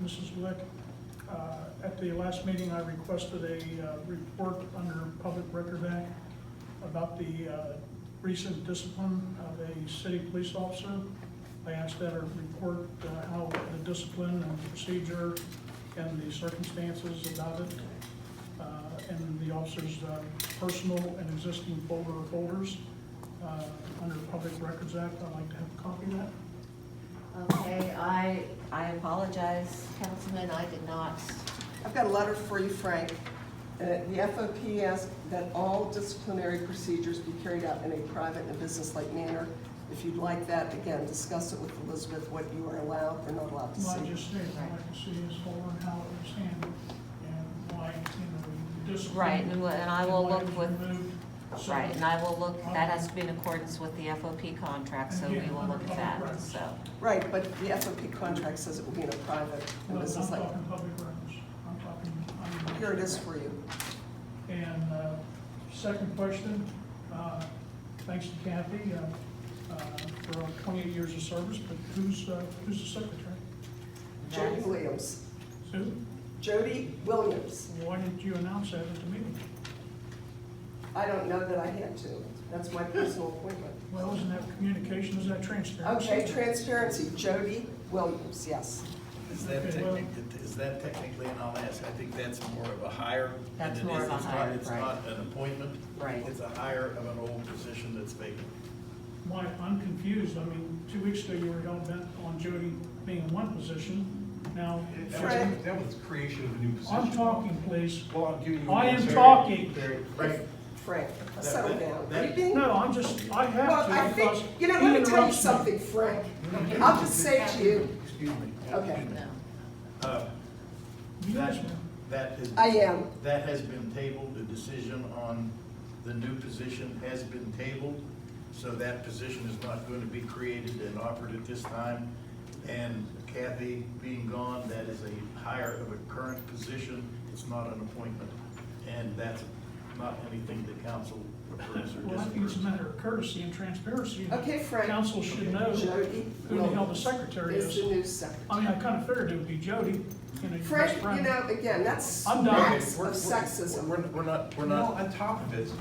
Mrs. Lick. At the last meeting, I requested a report under Public Record Act about the recent discipline of a city police officer. I asked that a report how the discipline and procedure and the circumstances about it, and the officer's personal and existing folder of folders under Public Records Act. I'd like to have a copy of that. Okay, I apologize, Councilman, I did not. I've got a letter for you, Frank. The FOP asked that all disciplinary procedures be carried out in a private and business-like manner. If you'd like that, again, discuss it with Elizabeth, what you are allowed or not allowed to Well, I see. just stated, I'd like to see his folder and how it was handled, and why, the discipline. Right, and I will why it look was with, removed. So- right, and I will look, that has to be in accordance with the FOP contract, so we will look at that, so. Right, but the FOP contract says it will be in a private and Well, I'm business-like. talking public records. I'm talking. Here it is for you. And second question, thanks to Kathy for 28 years of service, but who's the secretary? Jody Williams. Sue? Jody Williams. Why didn't you announce that at the meeting? I don't know that I had to. That's my personal appointment. Well, isn't that communication, is that transparency? Okay, transparency, Jody Williams, yes. Is that Okay, well- technically, and I'll ask, I think that's more of a hire. That's than it more is- of a it's not- hire, It's right. not an appointment. Right. It's a hire of an old position that's vacant. I'm confused. I mean, 2 weeks ago, you were hell bent on Jody being in one position. Now, That was the creation of a new position. I'm talking, please. Well, I'm giving you. I am Frank, talking. Frank, Frank, settle down. Are you that- being? No, I have Well, to I because think, he let me tell you interrupts me. something, Frank. I'll just say to you, Excuse me. okay, You guys, That is. I am. That has been tabled. The decision on the new position has been tabled. So that position is not going to be created and offered at this time. And Kathy being gone, that is a hire of a current position. It's not an appointment. And that's not anything that council approves or well, I think it's a disapproves. matter of courtesy and transparency. Okay, Frank. Council should know Jody who the hell the Williams secretary is the is. new secretary. I mean, I kind of figured it would be Jody, you know, your best Frank, you friend. know, again, that's I'm done. acts of sexism. We're not, Well, on top of it,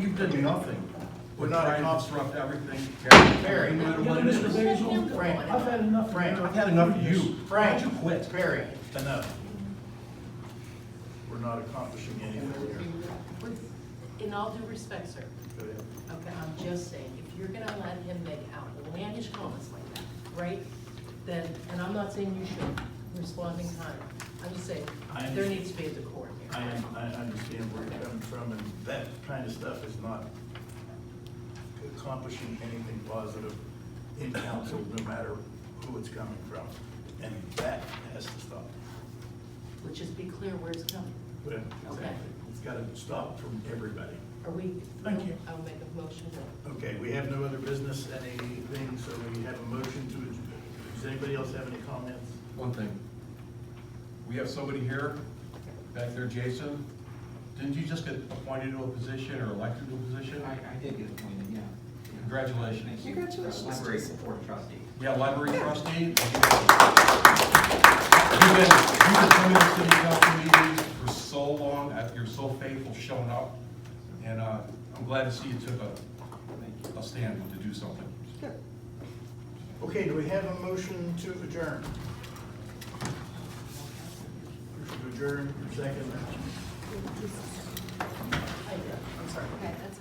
you've done nothing. We're not trying to accomplishing. disrupt everything. Perry, No matter You know, what it Mr. is. Basil, Frank. I've had enough. Frank. I've had enough of you. Why Frank, don't you quit? Perry, enough. We're not accomplishing anything here. In all due respect, sir, Go ahead. okay, I'm just saying, if you're gonna let him make outlandish comments like that, right? Then, and I'm not saying you should respond in kind, I'm just saying, there needs to be a decorum here. I understand where you're coming from, and that kind of stuff is not accomplishing anything positive in council, no matter who it's coming from. And that has to stop. Let's just be clear where it's coming. Well, Okay. exactly. It's got to stop from everybody. Are we? Thank you. I'll make a motion that. Okay, we have no other business, anything, so we have a motion to, does anybody else have any comments? One thing. We have somebody here, back there, Jason. Didn't you just get appointed to a position or elected to a position? I did get appointed, yeah. Congratulations. Thank you. Congratulations, Library Jason. Board Trustee. Yeah, library trustee. You've been coming to city council meetings for so long, you're so faithful showing up, and I'm glad to see you took a stand to do something. Good. Okay, do we have a motion to adjourn? Motion to adjourn, second. I'm sorry. Okay, that's